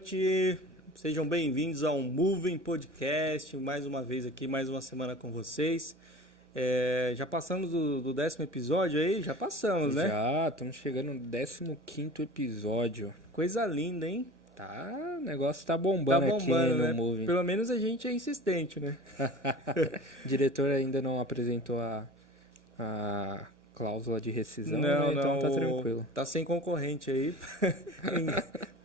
noite. Sejam bem-vindos ao Moving Podcast. Mais uma vez aqui, mais uma semana com vocês. Já passamos do 10º episódio aí? Já passamos, né? Já, estamos chegando no 15º episódio. Coisa linda, hein? Tá, o negócio tá bombando aqui né? no Moving. Pelo menos a gente é insistente, né? O diretor ainda não apresentou a cláusula de rescisão, né? Então tá tranquilo. Tá sem concorrente aí.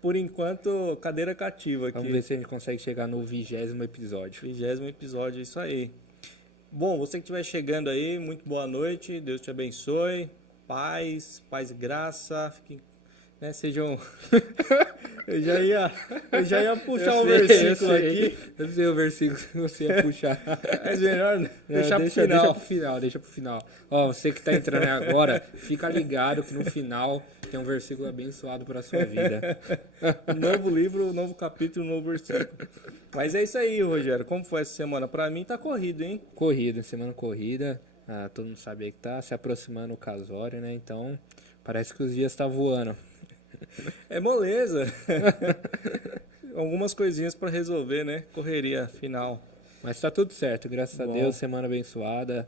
Por enquanto, cadeira cativa aqui. Vamos ver se a gente consegue chegar no 20º episódio. 20º episódio, isso aí. Bom, você que estiver chegando aí, muito boa noite, Deus te abençoe, paz e graça, fiquem, né, sejam... eu já ia puxar o versículo aqui. Eu sei o versículo que você ia puxar. É melhor deixar pro final. Deixa pro final. Ó, você que tá entrando aí agora, fica ligado que no final tem um versículo abençoado para sua vida. Novo livro, novo capítulo, novo versículo. Mas é isso aí, Rogério. Como foi essa semana? Pra mim tá corrido, hein? Semana corrida. Todo mundo sabe que tá se aproximando o casório, né? Então, parece que os dias tá voando. É moleza. Algumas coisinhas pra resolver, né? Correria final. Mas tá tudo certo, graças a Deus. Semana abençoada.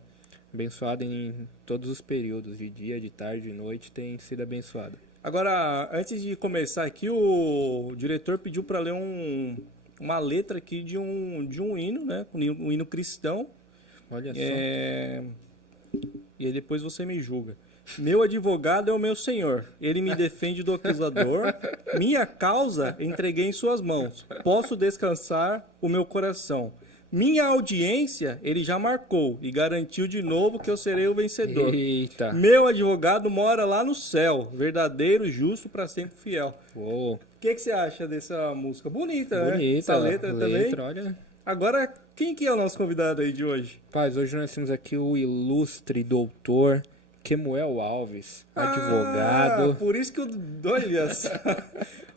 Abençoada em todos os períodos, de dia, de tarde, de noite, tem sido abençoada. Agora, antes de começar aqui, o diretor pediu para ler uma letra aqui de um hino, né? Um hino cristão. Olha só. E aí depois você me julga. Meu advogado é o meu senhor. Ele me defende do acusador. Minha causa entreguei em suas mãos. Posso descansar o meu coração. Minha audiência ele já marcou e garantiu de novo que eu serei o vencedor. Eita. Meu advogado mora lá no céu, verdadeiro, justo, para sempre fiel. Uou. O que você acha dessa música? Bonita, né? Bonita, essa letra também. Olha. Agora, quem que é o nosso convidado aí de hoje? Paz, hoje nós temos aqui o ilustre doutor Kemuel Alves, advogado. Por isso que olha só.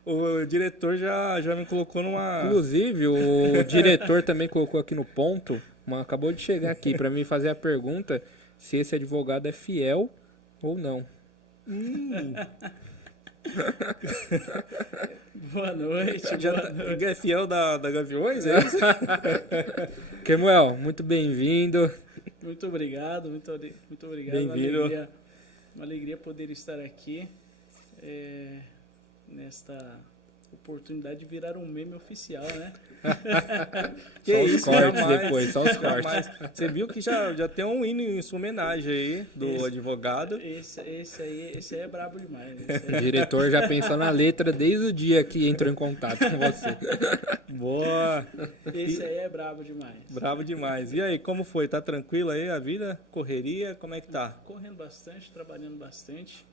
O diretor já me colocou numa... Inclusive, o diretor também colocou aqui no ponto, acabou de chegar aqui para mim fazer a pergunta se esse advogado é fiel ou não. Boa noite. É fiel da Gaviões, é isso? Kemuel, muito bem-vindo. Muito obrigado, muito obrigado. Bem-vindo. Uma alegria poder estar aqui nesta oportunidade de virar um meme oficial, né? Que só os isso, cortes jamais, depois, só os cortes. Jamais. Você viu que já tem um hino em sua homenagem aí do advogado. Esse aí é brabo demais. O diretor já pensou na letra desde o dia que entrou em contato com você. Boa! Esse aí é brabo demais. Bravo demais. E aí, como foi? Tá tranquilo aí a vida? Correria? Como é que tá? Correndo bastante, trabalhando bastante.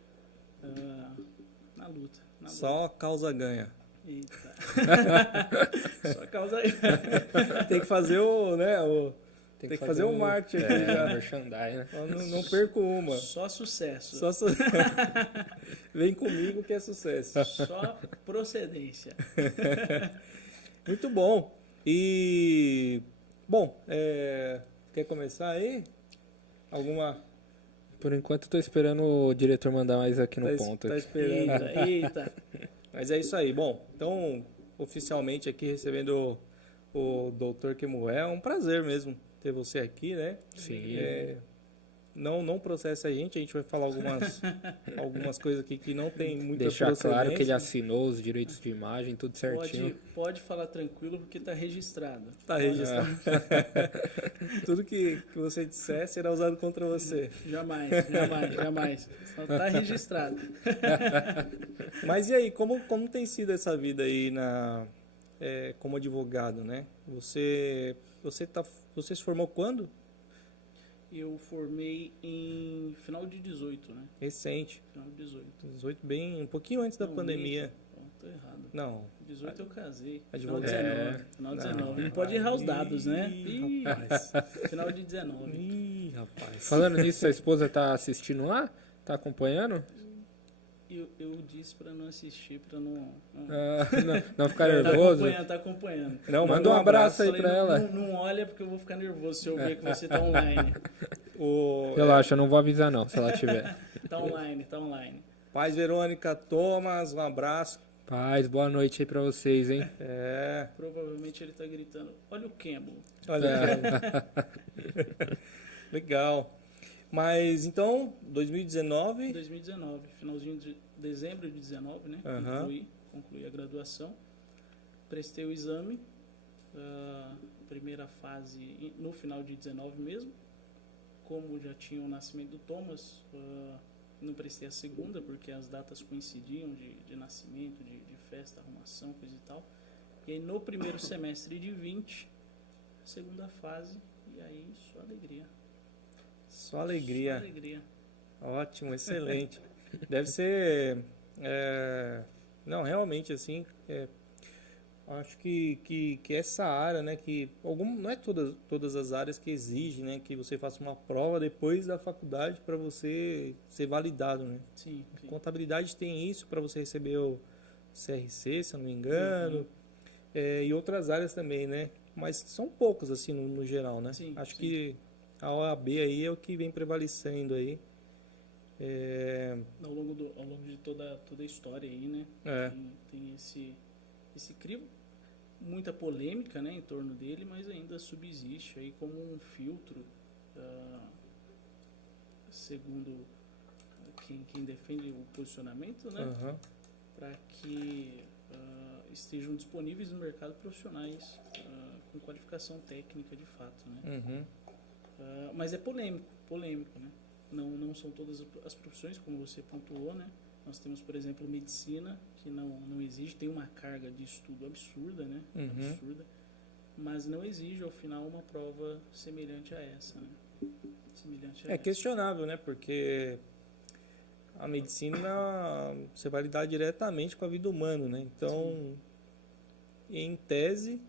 Na luta. Só a causa ganha. Eita. Só causa aí. Tem que fazer tem que fazer o marketing aqui já. Merchandising, né? Não perco uma. Só sucesso. Vem comigo que é sucesso. Só procedência. Muito bom. E... Bom, quer começar aí? Alguma... Por enquanto eu tô esperando o diretor mandar mais aqui no ponto. Tá esperando. Eita. Mas é isso aí. Bom, então, oficialmente aqui recebendo o Dr. Kemuel. É um prazer mesmo ter você aqui, né? Sim. Não processa a gente vai falar algumas coisas aqui que não tem muita Deixar procedência. claro que ele assinou os direitos de imagem, tudo certinho. Pode falar tranquilo porque tá registrado. Tá registrado. Tudo que você disser será usado contra você. Jamais. Só tá registrado. Mas e aí, como tem sido essa vida aí como advogado, né? Você se formou quando? Eu formei em final de 18, né? Recente. Final de 18. 18, bem, um pouquinho antes da pandemia. Tô errado. Não. 18 eu casei. Advogado. Final de 19. Não pode errar os dados, né? Ih, rapaz. Final de 19. Ih, rapaz. Falando nisso, sua esposa tá assistindo lá? Tá acompanhando? Eu disse pra não assistir, pra não ficar nervoso? Tá acompanhando. Não, manda um abraço aí Falei, pra ela. Não olha porque eu vou ficar nervoso se eu ver que você tá online. Relaxa, eu não vou avisar não, se ela tiver. Tá online. Paz, Verônica, Thomas, um abraço. Paz, boa noite aí pra vocês, hein? É, Provavelmente ele tá gritando, olha o Campbell. olha. Legal. Mas então, 2019, 2019, finalzinho de dezembro de 19, né? Aham. Concluí a graduação. Prestei o exame, primeira fase no final de 19 mesmo. Como já tinha o nascimento do Thomas, não prestei a segunda, porque as datas coincidiam de nascimento, de festa, arrumação, coisa e tal. E aí no primeiro semestre de 20, segunda fase, e aí só alegria. só alegria. Só alegria. Ótimo, excelente. Deve ser. Não, realmente, assim. Acho que essa área, né? Que não é todas as áreas que exigem, né? Que você faça uma prova depois da faculdade para você ser validado, né? Sim, sim. Contabilidade tem isso para você receber o CRC, se eu não me engano. Uhum. E outras áreas também, né? Mas são poucas, assim, no geral, né? Sim, Acho sim. que a OAB aí é o que vem prevalecendo aí. Ao longo de toda a história aí, né? É. Tem esse crivo, muita polêmica, né, em torno dele, mas ainda subsiste aí como um filtro, segundo quem defende o posicionamento, né? Aham. Para que estejam disponíveis no mercado profissionais com qualificação técnica de fato, né? Uhum. Mas é polêmico, né? Não são todas as profissões, como você pontuou, né? Nós temos, por exemplo, medicina, que não exige, tem uma carga de estudo absurda, né? Uhum. Absurda, mas não exige, ao final, uma prova semelhante a essa, né? Semelhante a É essa. questionável, né? Porque a medicina você vai lidar diretamente com a vida humana, né? Então, em tese,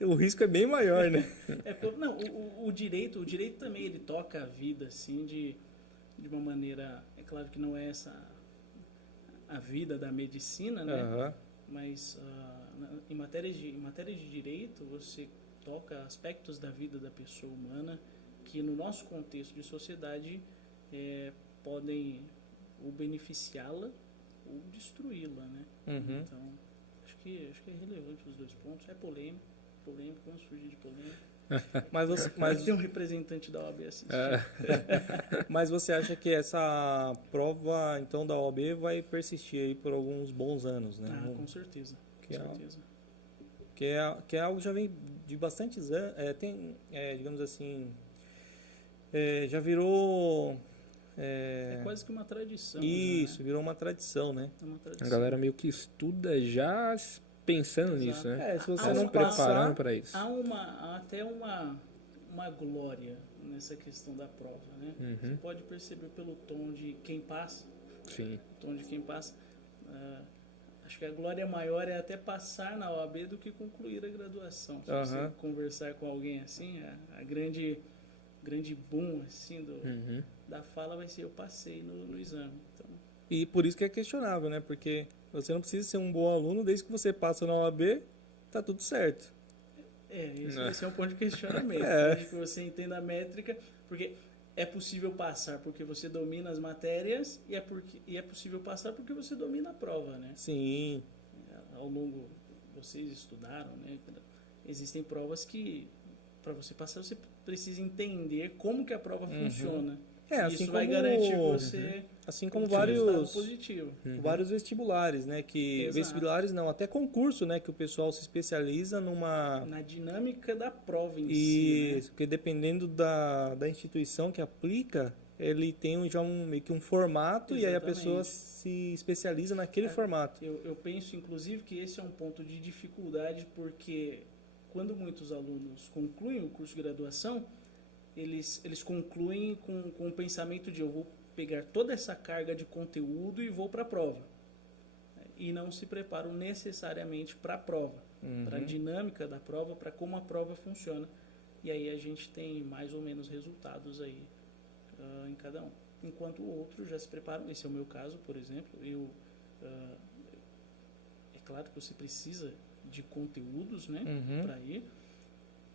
o risco é bem maior, né? Não, o direito também ele toca a vida, assim, de uma maneira, é claro que não é essa a vida da medicina, né? Aham. Mas em matéria de direito, você toca aspectos da vida da pessoa humana que no nosso contexto de sociedade podem ou beneficiá-la ou destruí-la, né? Uhum. Então, acho que é relevante os dois pontos. É polêmico, vamos fugir de polêmica. Mas Tem um representante da OAB assistindo. Mas você acha que essa prova, então, da OAB vai persistir aí por alguns bons anos, né? Com certeza. Com Que é- certeza. Que é algo que já vem de bastantes anos, digamos assim, já virou... É quase que uma tradição. Isso, Já, né? virou uma tradição, né? É uma A tradição. galera meio que estuda já pensando Exato. nisso, né? Se você Há não uma- Preparando passar... para isso. Há até uma glória nessa questão da prova, né? Uhum. Você pode perceber pelo tom de quem passa. Sim. O tom de quem passa. Acho que a glória maior é até passar na OAB do que concluir a graduação. Se você Aham. conversar com alguém assim, a grande boom assim, Uhum. da fala vai ser eu passei no exame. Então, E por isso que é questionável, né? Porque você não precisa ser um bom aluno, desde que você passa na OAB, tá tudo certo. esse é um ponto de questionamento. Desde que você entenda a métrica, porque é possível passar porque você domina as matérias e é possível passar porque você domina a prova, né? Sim. Ao longo, vocês estudaram, né? Existem provas que, para você passar, você precisa entender como que a prova funciona. Assim Isso vai como- garantir você Assim como obter um resultado vários... positivo. Vários vestibulares, né? Exato. Vestibulares não, até concurso, né? Que o pessoal se especializa numa... Na dinâmica da prova em si, né? Isso, porque dependendo da instituição que aplica, ele tem meio que um formato e aí a Exatamente. pessoa se especializa naquele formato. Eu penso, inclusive, que esse é um ponto de dificuldade, porque quando muitos alunos concluem o curso de graduação, eles concluem com o pensamento de eu vou pegar toda essa carga de conteúdo e vou para a prova. E não se preparam necessariamente para a prova, para a dinâmica da prova, para como a prova funciona. E aí a gente tem mais ou menos resultados aí em cada um. Enquanto outros já se preparam, esse é o meu caso, por exemplo, é claro que você precisa de conteúdos, né, para ir,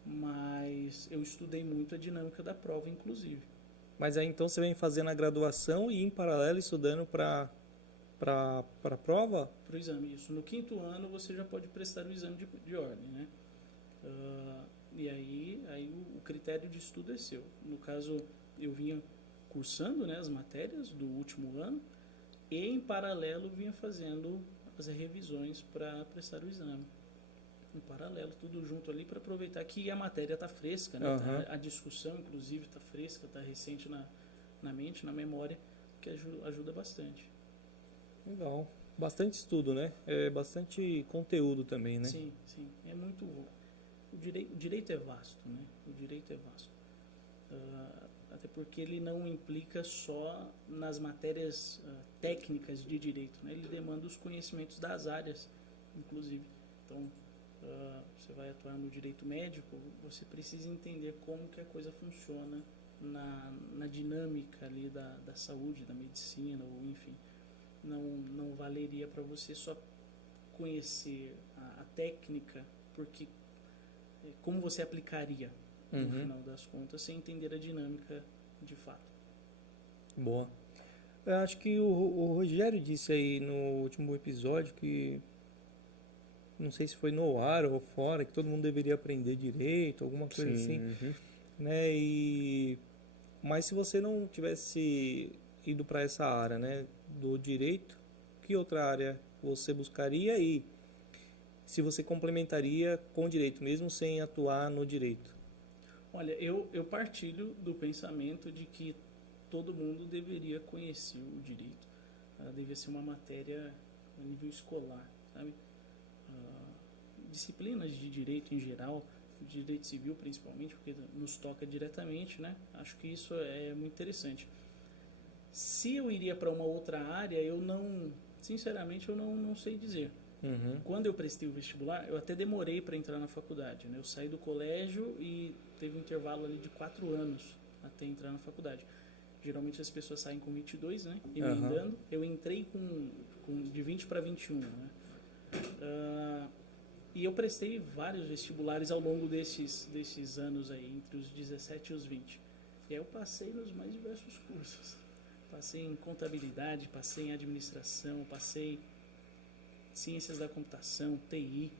mas eu estudei muito a dinâmica da prova, inclusive. Mas aí então você vem fazendo a graduação e em paralelo estudando para para a prova? Para o exame, isso. No 5º ano você já pode prestar o exame de ordem, né? E aí o critério de estudo é seu. No caso, eu vinha cursando, né, as matérias do último ano e, em paralelo, vinha fazendo as revisões para prestar o exame. Em paralelo, tudo junto ali, para aproveitar que a matéria está fresca, né? Aham. A discussão, inclusive, está fresca, está recente na mente, na memória, que ajuda bastante. Legal. Bastante estudo, né? É bastante conteúdo também, né? Sim, sim. É muito... O direito é vasto, né? O direito é vasto. Até porque ele não implica só nas matérias técnicas de direito, né? Ele demanda os conhecimentos das áreas, inclusive. Então, você vai atuar no direito médico, você precisa entender como que a coisa funciona na dinâmica ali da saúde, da medicina, ou enfim. Não valeria para você só conhecer a técnica, porque como você aplicaria no final das contas, sem entender a dinâmica de fato. Boa. Eu acho que o Rogério disse aí no último episódio que, não sei se foi no ar ou fora, que todo mundo deveria aprender direito, alguma coisa assim, né? Mas se você não tivesse ido para essa área, né, do direito, que outra área você buscaria e se você complementaria com o direito, mesmo sem atuar no direito? Olha, eu partilho do pensamento de que todo mundo deveria conhecer o direito. Deveria ser uma matéria a nível escolar, sabe? Disciplinas de direito em geral, direito civil principalmente, porque nos toca diretamente, né? Acho que isso é muito interessante. Se eu iria para uma outra área, sinceramente, eu não sei dizer. Quando eu prestei o vestibular, eu até demorei para entrar na faculdade, né? Eu saí do colégio e teve um intervalo ali de 4 anos até entrar na faculdade. Geralmente as pessoas saem com 22, né? Emendando. Eu entrei de 20 para 21, né? E eu prestei vários vestibulares ao longo desses anos aí, entre os 17 e os 20. E aí eu passei nos mais diversos cursos. Passei em contabilidade, passei em administração, passei ciências da computação, TI.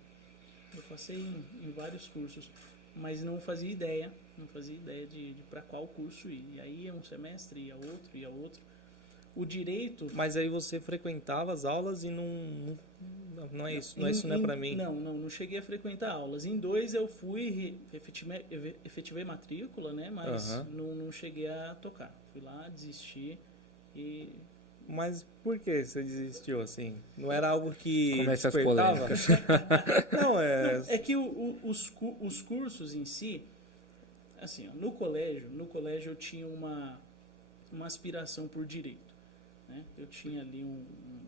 Eu passei em vários cursos, mas não fazia ideia de para qual curso ir. E aí ia um semestre, ia outro. O direito... Mas aí você frequentava as aulas e não é isso, não é para mim. Não cheguei a frequentar aulas. Em 2 eu fui, efetivei matrícula, né? Mas não cheguei a tocar. Fui lá, desisti e... Mas por que você desistiu assim? Não era algo que Começa as despertava? polêmicas. Não, É que os cursos em si, assim, ó, no colégio eu tinha uma aspiração por direito, né? Eu tinha ali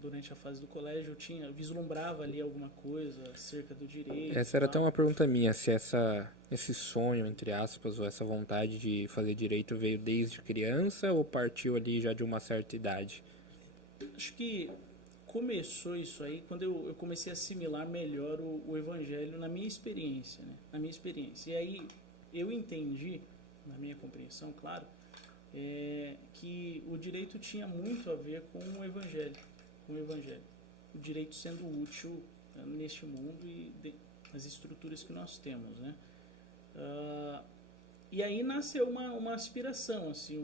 durante a fase do colégio eu vislumbrava ali alguma coisa acerca do direito. Essa era até uma pergunta minha, se esse sonho, entre aspas, ou essa vontade de fazer direito veio desde criança ou partiu ali já de uma certa idade? Acho que começou isso aí quando eu comecei a assimilar melhor o evangelho na minha experiência, né? Na minha experiência. E aí eu entendi, na minha compreensão, claro, que o direito tinha muito a ver com o evangelho. O direito sendo útil neste mundo e as estruturas que nós temos, né? E aí nasceu uma aspiração, assim,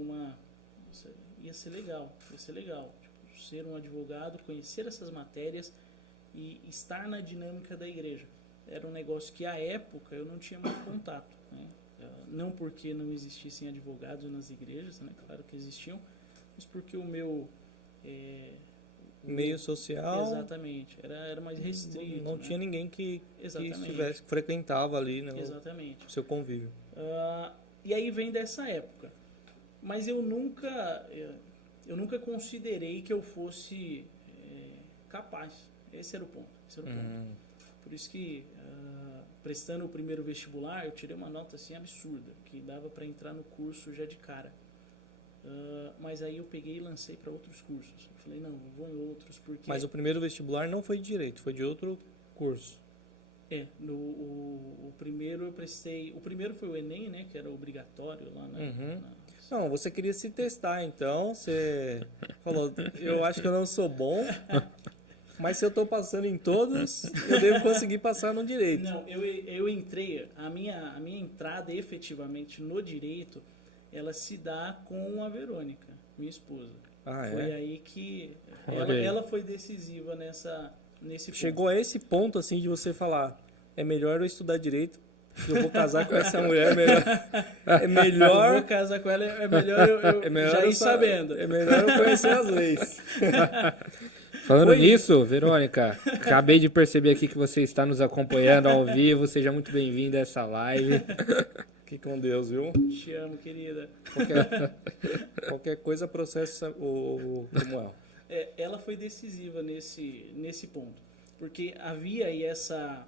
ia ser legal. Tipo, ser um advogado, conhecer essas matérias e estar na dinâmica da igreja. Era um negócio que, à época, eu não tinha muito contato, né? Não porque não existissem advogados nas igrejas, né? Claro que existiam, mas porque o meu... meio social... Exatamente, era mais restrito. Não né? tinha ninguém que Exatamente. frequentava ali, né, Exatamente. o seu convívio. E aí vem dessa época. Mas eu nunca considerei que eu fosse capaz. Esse era o ponto. Por isso que, prestando o primeiro vestibular, eu tirei uma nota assim absurda, que dava para entrar no curso já de cara. Mas aí eu peguei e lancei para outros cursos. Eu falei, não, eu vou em outros, porque... Mas o primeiro vestibular não foi de direito, foi de outro curso. O primeiro eu prestei... O primeiro foi o Enem, né, que era obrigatório lá na Não, você queria se testar, então você falou, eu acho que eu não sou bom, mas se eu estou passando em todos, eu devo conseguir passar no direito. Não, eu entrei, a minha entrada efetivamente no direito, ela se dá com a Verônica, minha esposa. Ah, Foi é? aí que Olha aí. ela foi decisiva nesse ponto. Chegou a esse ponto, assim, de você falar, é melhor eu estudar direito, eu vou casar com essa mulher, é melhor... Eu vou casar com ela, é melhor eu É melhor já eu ir sabendo. É melhor eu conhecer as leis. Falando Foi nisso, Verônica, acabei de perceber aqui que você está nos acompanhando ao vivo. Seja muito bem-vinda a essa live. Fique com Deus, viu? Te amo, querida. Qualquer coisa processa o Samuel. Ela foi decisiva nesse ponto. Porque havia aí essa...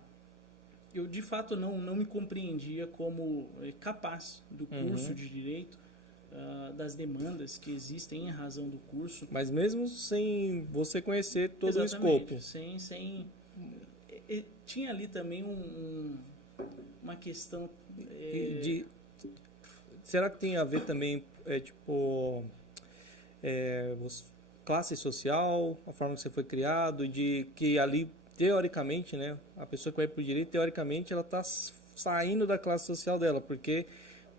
Eu, de fato, não me compreendia como capaz do curso de Direito, das demandas que existem em razão do curso. Mas mesmo sem você conhecer todo o Exatamente, escopo. Tinha ali também uma questão... Será que tem a ver também, classe social, a forma que você foi criado, de que ali, teoricamente, né, a pessoa que vai para o direito, teoricamente, ela está saindo da classe social dela, porque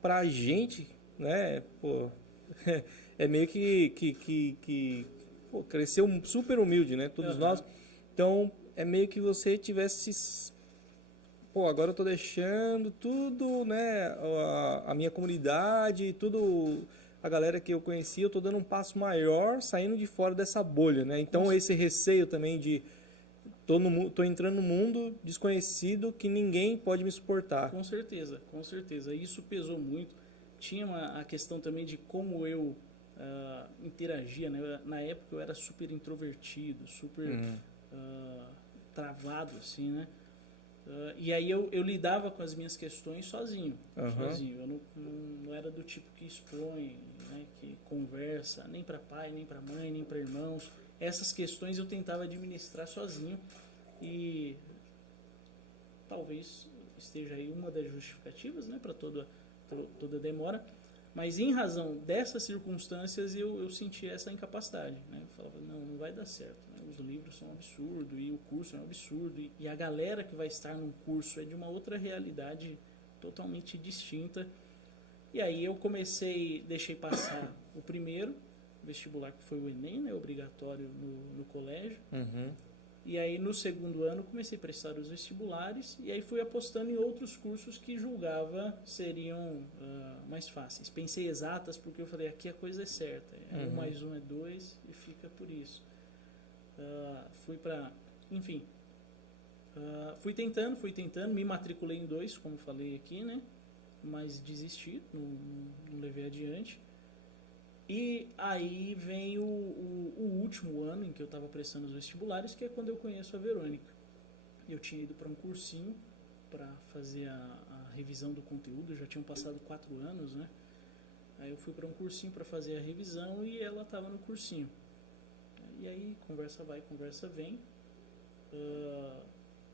para a gente, né, é meio que cresceu super humilde, né, todos nós. Então, é meio que você tivesse... agora eu tô deixando tudo, né, a minha comunidade, tudo, a galera que eu conhecia, eu tô dando um passo maior, saindo de fora dessa bolha, né? Então esse receio também de tô entrando num mundo desconhecido que ninguém pode me suportar. Com certeza, com certeza. Isso pesou muito. Tinha a questão também de como eu interagia, né? Na época eu era super introvertido, super travado, assim, né? E aí eu lidava com as minhas questões sozinho. Eu não era do tipo que expõe, né, que conversa, nem para pai, nem para mãe, nem para irmãos. Essas questões eu tentava administrar sozinho e talvez esteja aí uma das justificativas, né, para toda demora. Mas em razão dessas circunstâncias eu senti essa incapacidade, né? Eu falava, não vai dar certo, né? Os livros são um absurdo e o curso é um absurdo e a galera que vai estar no curso é de uma outra realidade totalmente distinta. E aí eu deixei passar o primeiro vestibular, que foi o Enem, né? Obrigatório no colégio. E aí no segundo ano comecei a prestar os vestibulares e aí fui apostando em outros cursos que julgava seriam mais fáceis. Pensei exatas porque eu falei, aqui a coisa é certa, 1 mais 1 é 2 e fica por isso. Fui tentando, me matriculei em 2, como falei aqui, né? Mas desisti, não levei adiante. E aí vem o último ano em que eu estava prestando os vestibulares, que é quando eu conheço a Verônica. Eu tinha ido para um cursinho para fazer a revisão do conteúdo, já tinham passado 4 anos, né? Aí eu fui para um cursinho para fazer a revisão e ela estava no cursinho. E aí conversa vai, conversa vem.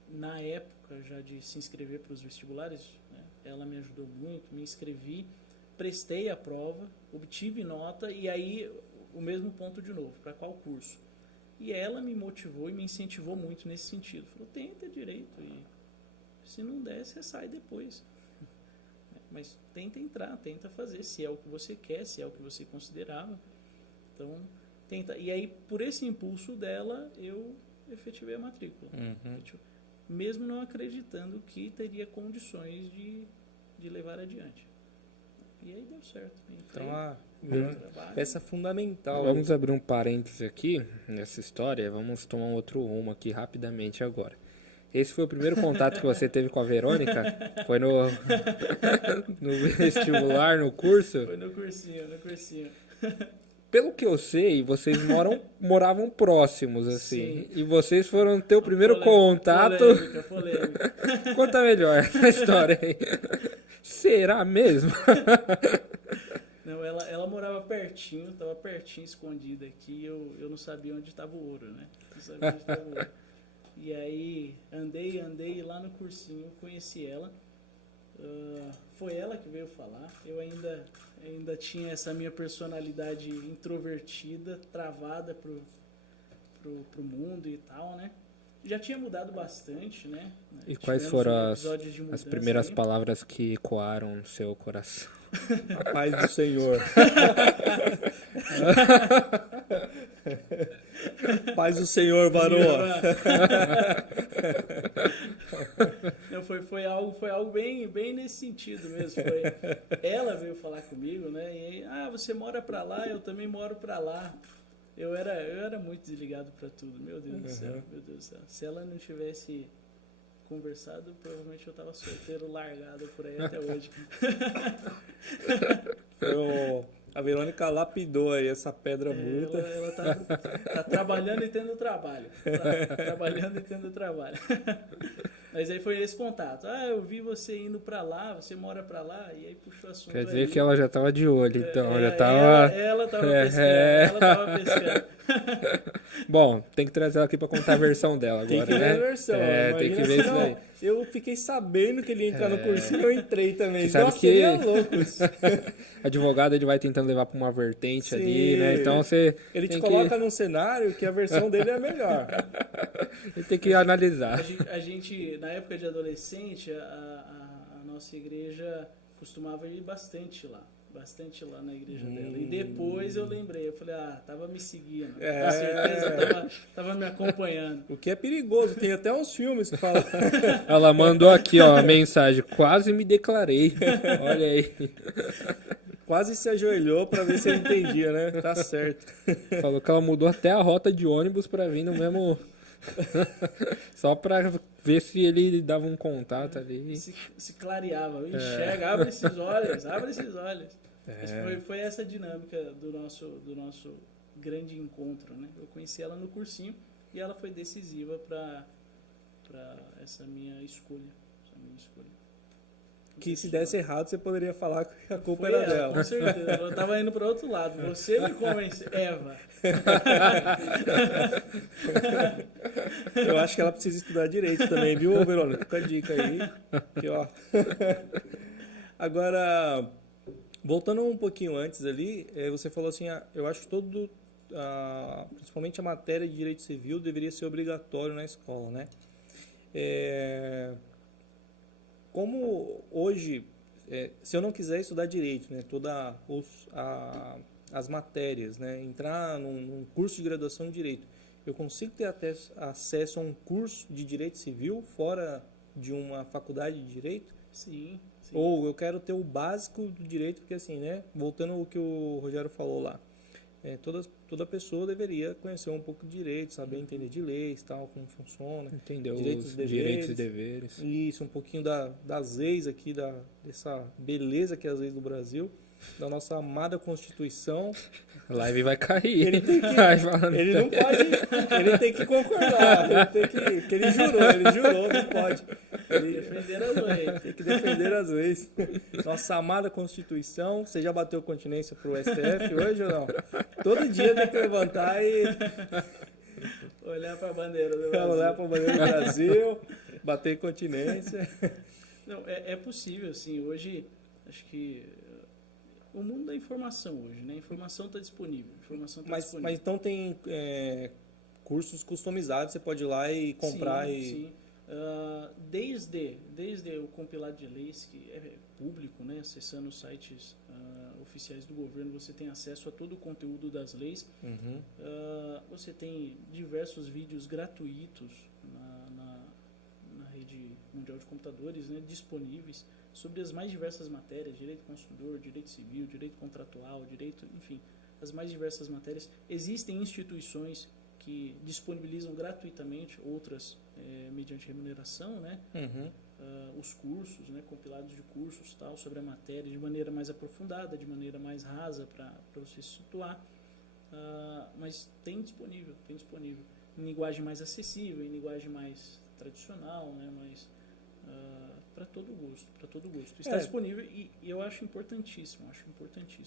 Na época já de se inscrever para os vestibulares, né, ela me ajudou muito, me inscrevi, prestei a prova, obtive nota e aí o mesmo ponto de novo, para qual curso? E ela me motivou e me incentivou muito nesse sentido. Falou, tenta direito e se não der, você sai depois. Mas tenta entrar, tenta fazer, se é o que você quer, se é o que você considerava. Então, tenta. E aí, por esse impulso dela, eu efetivei a matrícula. Mesmo não acreditando que teria condições de levar adiante. E aí deu certo. Então, peça fundamental. Vamos abrir um parêntese aqui nessa história. Vamos tomar um outro rumo aqui rapidamente agora. Esse foi o primeiro contato que você teve com a Verônica? Foi no vestibular, no curso? Foi no cursinho. Pelo que eu sei, vocês moravam próximos, assim. Sim. E vocês foram ter o primeiro contato... Polêmica. Conta melhor a história aí. Será mesmo? Não, ela morava pertinho, estava pertinho, escondida aqui. Eu não sabia onde estava o ouro, né? Não sabia onde estava o ouro. E aí andei lá no cursinho, conheci ela. Foi ela que veio falar. Eu ainda tinha essa minha personalidade introvertida, travada pro mundo e tal, né? Já tinha mudado bastante, né? E quais foram as mudança primeiras aí. palavras que ecoaram no seu coração? A paz do Senhor. Paz do Senhor, varoa. Não, foi algo bem nesse sentido mesmo. Ela veio falar comigo, né? E aí, você mora pra lá, eu também moro pra lá. Eu era muito desligado pra tudo, meu Deus do céu, meu Deus do céu. Se ela não tivesse conversado, provavelmente eu tava solteiro, largado por aí até hoje. A Verônica lapidou aí essa pedra bruta. Ela tá trabalhando e tendo trabalho. Trabalhando e tendo trabalho. Mas aí foi esse contato. Eu vi você indo pra lá, você mora pra lá, e aí puxou o assunto. Quer dizer aí. que ela já tava de olho, então. Já tava... Ela tava pescando. Ela tava pescando. Bom, tem que trazer ela aqui pra contar a versão dela agora, Tem que ver né? a versão. Tem que ver isso não, daí. Eu fiquei sabendo que ele ia entrar no cursinho, eu entrei também. Você sabe Nossa, que ele é louco. advogado ele vai tentando levar pra uma vertente Sim. ali, né? Então você Ele tem te coloca num cenário que a versão dele é a melhor. Ele tem que analisar. A gente, na época de adolescente, a nossa igreja costumava ir bastante lá na igreja dela. E depois eu lembrei, eu falei, tava me seguindo. Com certeza tava me acompanhando. O que é perigoso, tem até uns filmes que falam. Ela mandou aqui, ó, a mensagem. Quase me declarei. Olha aí. Quase se ajoelhou pra ver se ele entendia, né? Tá certo. Falou que ela mudou até a rota de ônibus pra vir no mesmo... Só pra ver se ele dava um contato ali. Se clareava, enxerga, abre esses olhos. Mas foi essa dinâmica do nosso grande encontro, né? Eu conheci ela no cursinho e ela foi decisiva para essa minha escolha. Que se desse errado, você poderia falar que a culpa Foi era ela, dela. com certeza. Eu tava indo para outro lado. Você me convenceu, Eva. Eu acho que ela precisa estudar direito também, viu, Verônica? Fica a dica aí. Aqui, ó. Agora, voltando um pouquinho antes ali, você falou assim, eu acho que principalmente a matéria de direito civil deveria ser obrigatório na escola, né? Como hoje, se eu não quiser estudar direito, né, as matérias, né, entrar num curso de graduação em direito, eu consigo ter até acesso a um curso de direito civil fora de uma faculdade de direito? Sim. Ou eu quero ter o básico do direito, porque assim, né, voltando ao que o Rogério falou lá, toda pessoa deveria conhecer um pouco de direito, saber entender de leis, tal, como funciona. Entender direitos e deveres. Isso, um pouquinho das leis aqui, dessa beleza que é as leis do Brasil, da nossa amada Constituição. A live vai cair. Ele não pode, ele tem que concordar, porque ele jurou, não pode. Defender as leis. Tem que defender as leis. Nossa amada Constituição. Você já bateu continência pro STF hoje ou não? Todo dia tem que levantar e olhar para a bandeira do Brasil. olhar para a bandeira do Brasil, bater continência. Não, é possível, sim. Hoje, acho que o mundo da informação hoje, né? A informação está disponível. Mas então tem cursos customizados, você pode ir lá e comprar Sim. Desde o compilado de leis, que é público, né? Acessando os sites oficiais do governo, você tem acesso a todo o conteúdo das leis. Uhum. Você tem diversos vídeos gratuitos na rede mundial de computadores, né? Disponíveis sobre as mais diversas matérias, direito do consumidor, direito civil, direito contratual, enfim, as mais diversas matérias. Existem instituições que disponibilizam gratuitamente, outras mediante remuneração, né? Uhum. Os cursos, né? Compilados de cursos tal, sobre a matéria, de maneira mais aprofundada, de maneira mais rasa para você se situar. Mas tem disponível, em linguagem mais acessível, em linguagem mais tradicional, né? Mas para todo gosto. Está disponível e eu acho importantíssimo.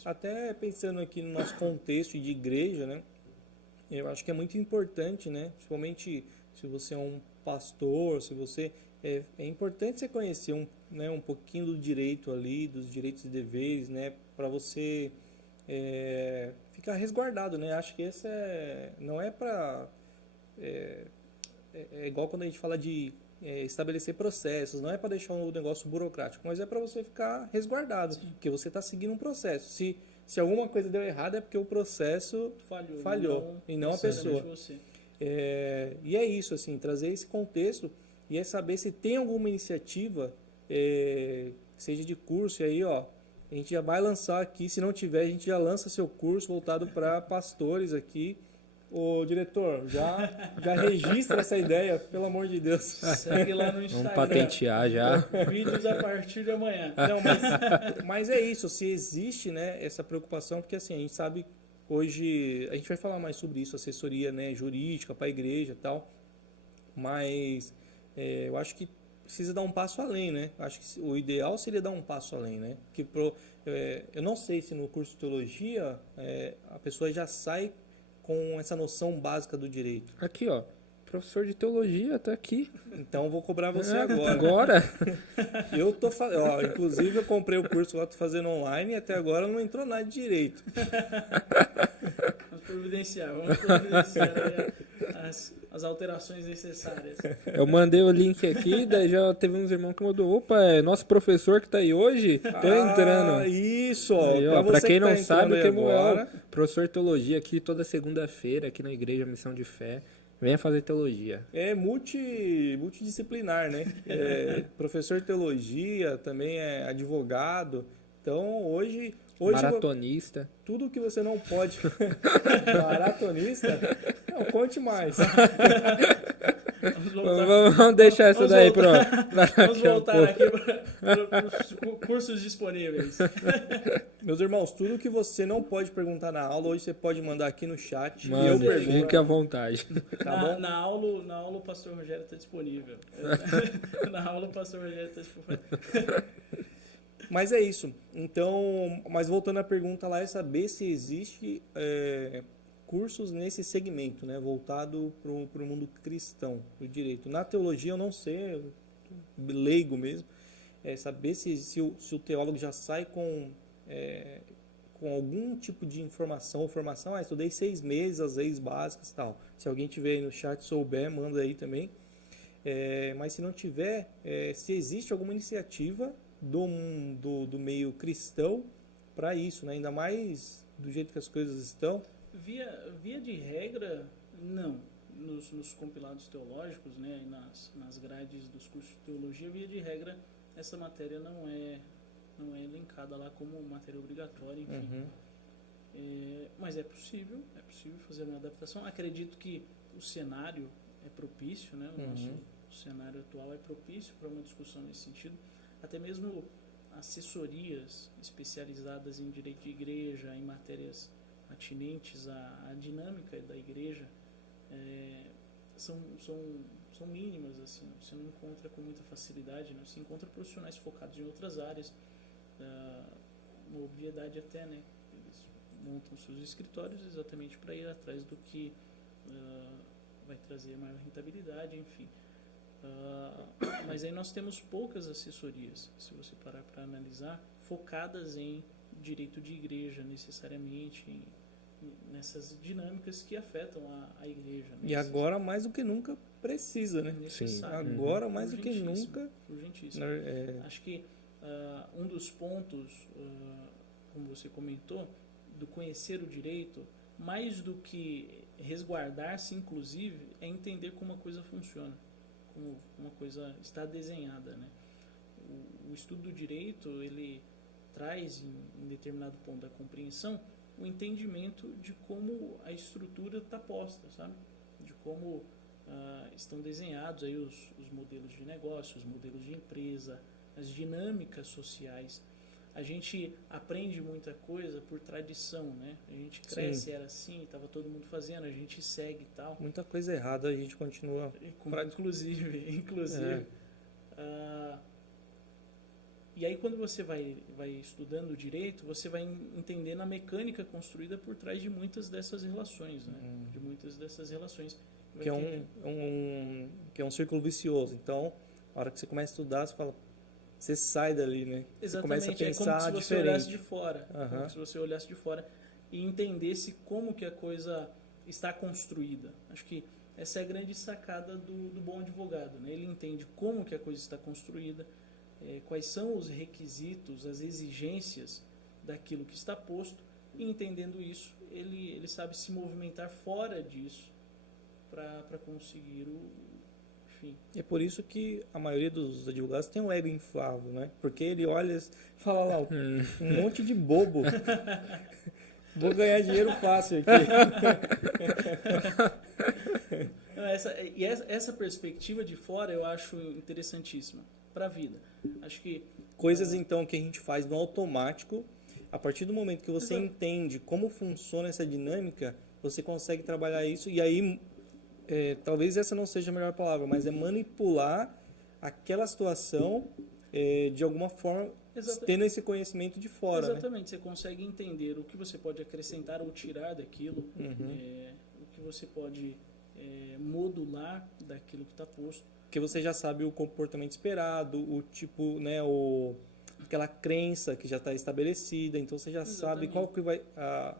Até pensando aqui no nosso contexto de igreja, né? Eu acho que é muito importante, né? Principalmente se você é um pastor, se você é importante você conhecer um pouquinho do direito ali, dos direitos e deveres, né? Para você ficar resguardado, né? Acho que esse não é para... É igual quando a gente fala de estabelecer processos, não é para deixar o negócio burocrático, mas é para você ficar resguardado, porque você está seguindo um processo. Se alguma coisa deu errado é porque o processo falhou e não a pessoa. E é isso, assim, trazer esse contexto e é saber se tem alguma iniciativa, seja de curso, e aí, ó, a gente já vai lançar aqui, se não tiver, a gente já lança seu curso voltado para pastores aqui. Ô, diretor, já registra essa ideia, pelo amor de Deus. Segue lá no Instagram. Vamos patentear já. Vídeos a partir de amanhã. Não, mas é isso, se existe, né, essa preocupação, porque assim, a gente sabe, hoje, a gente vai falar mais sobre isso, assessoria, né, jurídica para a igreja e tal, mas eu acho que precisa dar um passo além, né? Acho que o ideal seria dar um passo além, né? Eu não sei se no curso de teologia a pessoa já sai com essa noção básica do direito. Aqui, ó. Professor de teologia, tá aqui. Então eu vou cobrar você agora. Agora? Inclusive eu comprei o curso lá, tô fazendo online e até agora não entrou nada de direito. Vamos providenciar as alterações necessárias. Eu mandei o link aqui, daí já teve uns irmãos que mandou. Opa, é nosso professor que tá aí hoje? Tô entrando. Isso, ó. Aí, ó, pra quem não sabe, o agora, professor de teologia aqui toda segunda-feira, aqui na Igreja Missão de Fé. Venha fazer teologia. É multidisciplinar, né? Professor de teologia, também é advogado. Então, hoje maratonista. Tudo que você não pode... Maratonista? Não, conte mais. Vamos deixar isso daí pronto. Vamos voltar aqui para os cursos disponíveis. Meus irmãos, tudo que você não pode perguntar na aula, hoje você pode mandar aqui no chat. Mano, e eu pergunto. fique à vontade. Tá bom? Na aula o pastor Rogério está disponível. Na aula o pastor Rogério está disponível. Mas é isso. Então, mas voltando à pergunta lá, é saber se existe cursos nesse segmento, né, voltado para o mundo cristão, do direito. Na teologia eu não sei, leigo mesmo, saber se o teólogo já sai com algum tipo de formação, estudei 6 meses, as leis básicas e tal. Se alguém tiver aí no chat, souber, manda aí também. Mas se não tiver, se existe alguma iniciativa do meio cristão para isso, né? Ainda mais do jeito que as coisas estão. Via de regra, não. Nos compilados teológicos, né, nas grades dos cursos de teologia, via de regra, essa matéria não é elencada lá como matéria obrigatória, enfim. Uhum. Mas é possível fazer uma adaptação. Acredito que o cenário é propício, né? O nosso cenário atual é propício para uma discussão nesse sentido. Até mesmo assessorias especializadas em direito de igreja, em matérias atinentes à dinâmica da igreja, são mínimas, assim, você não encontra com muita facilidade, né? Você encontra profissionais focados em outras áreas, uma obviedade até, né? Eles montam seus escritórios exatamente para ir atrás do que vai trazer maior rentabilidade, enfim. Mas aí nós temos poucas assessorias, se você parar para analisar, focadas em direito de igreja necessariamente, nessas dinâmicas que afetam a igreja. E agora mais do que nunca precisa, né? Sim. Agora mais do que nunca. Urgentíssimo. Acho que um dos pontos, como você comentou, do conhecer o direito, mais do que resguardar-se, inclusive, é entender como a coisa funciona, como uma coisa está desenhada, né? O estudo do direito, ele traz em determinado ponto da compreensão o entendimento de como a estrutura está posta, sabe? De como estão desenhados aí os modelos de negócio, os modelos de empresa, as dinâmicas sociais. A gente aprende muita coisa por tradição, né? A gente cresce, era assim, estava todo mundo fazendo, a gente segue e tal. Muita coisa errada a gente continua. Inclusive. E aí quando você vai estudando o direito, você vai entendendo a mecânica construída por trás de muitas dessas relações, né? De muitas dessas relações. Que é um círculo vicioso. Então, A hora que você começa a estudar, você fala, você sai dali, né? Você começa a Exatamente, é como pensar se você diferente. olhasse de fora. Aham. Como se você olhasse de fora e entendesse como que a coisa está construída. Acho que essa é a grande sacada do bom advogado, né? Ele entende como que a coisa está construída, quais são os requisitos, as exigências daquilo que está posto, e entendendo isso, ele sabe se movimentar fora disso para conseguir o fim. É por isso que a maioria dos advogados tem um ego inflável, né? Porque ele olha e fala lá, um monte de bobo. Vou ganhar dinheiro fácil aqui. Essa perspectiva de fora eu acho interessantíssima para a vida. Acho que Coisas, então, que a gente faz no automático, a partir do momento que você Exato. entende como funciona essa dinâmica, você consegue trabalhar isso e aí, talvez essa não seja a melhor palavra, mas é manipular aquela situação de alguma forma, Exata- tendo esse conhecimento de fora, né? exatamente, você consegue entender o que você pode acrescentar ou tirar daquilo, o que você pode modular daquilo que está posto. Porque você já sabe o comportamento esperado, o tipo, né, aquela crença que já está estabelecida, então você já sabe Exatamente. qual que vai...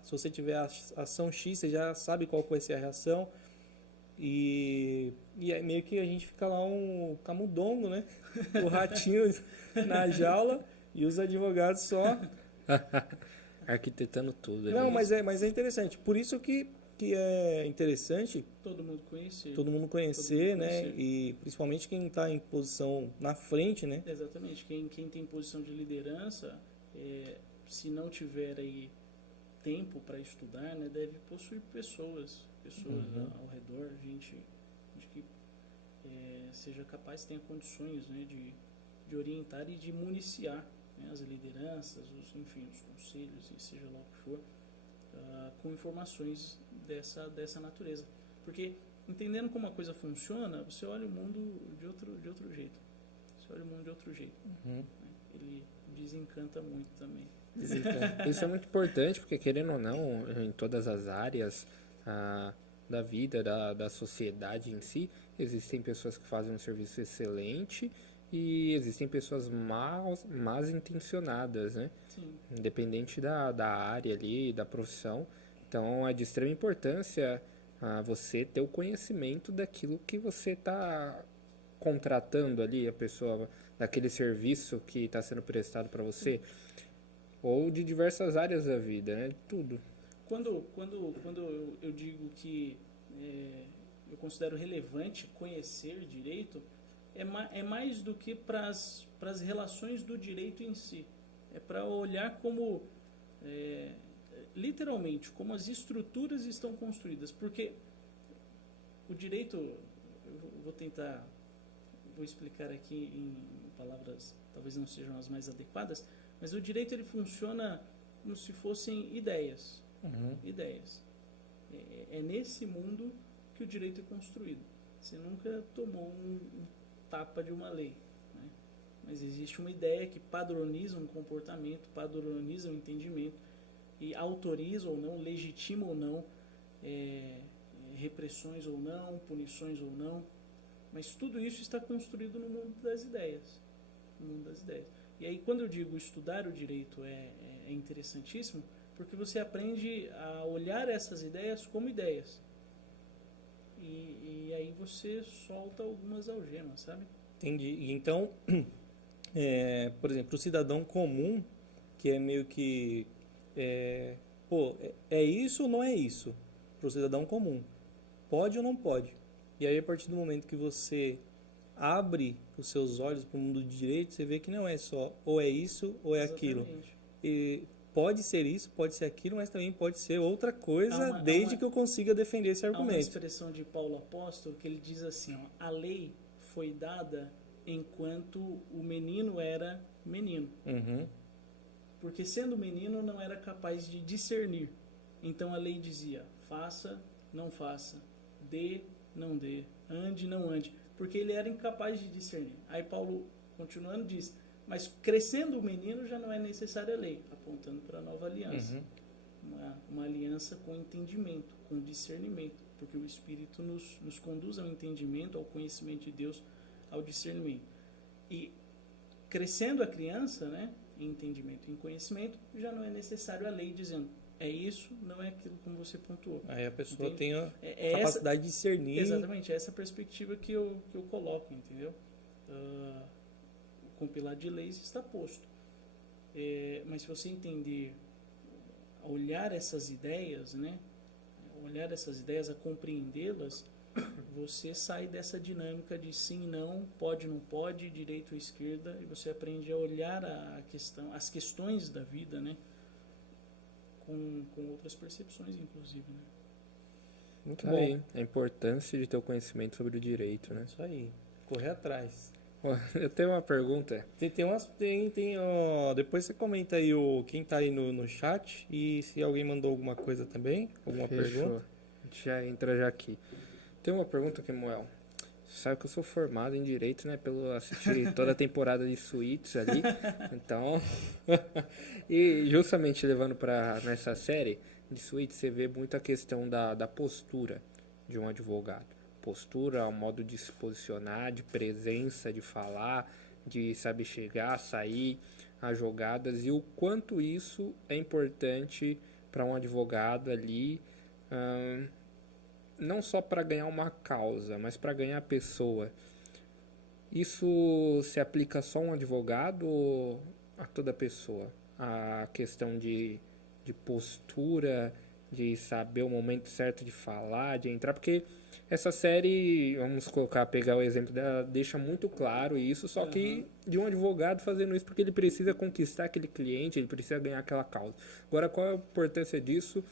se você tiver a ação X, você já sabe qual que vai ser a reação. E é meio que a gente fica lá um camundongo, né? O ratinho na jaula e os advogados só... Arquitetando tudo. Não, ali. mas é interessante. Por isso que é interessante Todo mundo conhecer. todo mundo conhecer, né? E principalmente quem está em posição na frente, né? Exatamente. Quem tem posição de liderança, se não tiver aí tempo para estudar, né, deve possuir pessoas ao redor, gente que seja capaz, tenha condições, né, de orientar e de municiar, né, as lideranças, enfim, os conselhos, e seja lá o que for, com informações dessa natureza. Porque entendendo como a coisa funciona, você olha o mundo de outro jeito. Você olha o mundo de outro jeito. Né? Ele desencanta muito também. Isso é muito importante, porque querendo ou não, em todas as áreas da vida, da sociedade em si, existem pessoas que fazem um serviço excelente e existem pessoas más intencionadas, né? Sim. Independente da área ali, da profissão. Então é de extrema importância você ter o conhecimento daquilo que você está contratando ali, a pessoa, daquele serviço que está sendo prestado para você. Ou de diversas áreas da vida, né? Tudo. Quando eu digo que eu considero relevante conhecer direito, é mais do que para as relações do direito em si. É para olhar como, literalmente, como as estruturas estão construídas. Porque o direito, vou explicar aqui em palavras talvez não sejam as mais adequadas, mas o direito ele funciona como se fossem ideias. Ideias. É nesse mundo que o direito é construído. Você nunca tomou um tapa de uma lei, né? Mas existe uma ideia que padroniza um comportamento, padroniza um entendimento e autoriza ou não, legitima ou não, repressões ou não, punições ou não. Mas tudo isso está construído no mundo das ideias. No mundo das ideias. E aí, quando eu digo estudar o direito é interessantíssimo, porque você aprende a olhar essas ideias como ideias. E aí você solta algumas algemas, sabe? Entendi. Então, por exemplo, o cidadão comum, que é meio que... é isso ou não é isso? Para o cidadão comum. Pode ou não pode? E aí, a partir do momento que você abre os seus olhos para o mundo do direito, você vê que não é só ou é isso ou é aquilo. Exatamente. E pode ser isso, pode ser aquilo, mas também pode ser outra coisa, Há desde que eu consiga defender esse Há uma argumento. expressão de Paulo Apóstolo que ele diz assim, ó, a lei foi dada enquanto o menino era menino. Porque sendo menino não era capaz de discernir. Então a lei dizia, faça, não faça, dê, não dê, ande, não ande. Porque ele era incapaz de discernir. Aí Paulo, continuando, diz, mas crescendo o menino já não é necessária a lei, apontando para a nova aliança. Uma aliança com entendimento, com discernimento, porque o Espírito nos conduz ao entendimento, ao conhecimento de Deus, ao discernimento. E crescendo a criança, né, em entendimento e em conhecimento, já não é necessário a lei dizendo é isso, não é aquilo como você pontuou. Aí a pessoa Entende? tem a É capacidade de discernir. Exatamente, é essa perspectiva que eu coloco, entendeu? O compilar de leis está posto. Mas se você entender, olhar essas ideias, né? Olhar essas ideias, a compreendê-las, você sai dessa dinâmica de sim, não, pode, direita ou esquerda, e você aprende a olhar as questões da vida, né? Com outras percepções, inclusive, né? Muito Tá bom. aí, a importância de ter o conhecimento sobre o direito, né? Isso aí. Correr atrás. Ó, eu tenho uma pergunta. Ó, depois você comenta aí quem tá aí no chat e se alguém mandou alguma coisa também, alguma pergunta. Fechou. A gente já entra já aqui. Tem uma pergunta aqui, Moel. Você sabe que eu sou formado em Direito, né? Pelo assistir toda a temporada de Suits ali. Então... e justamente levando para nessa série de Suits, você vê muito a questão da postura de um advogado. Postura, o modo de se posicionar, de presença, de falar, de saber chegar, sair, as jogadas. E o quanto isso é importante para um advogado ali... não só para ganhar uma causa, mas para ganhar a pessoa. Isso se aplica só a um advogado ou a toda pessoa? A questão de postura, de saber o momento certo de falar, de entrar, porque essa série, vamos pegar o exemplo dela, deixa muito claro isso, só que de um advogado fazendo isso porque ele precisa conquistar aquele cliente, ele precisa ganhar aquela causa. Agora, qual é a importância disso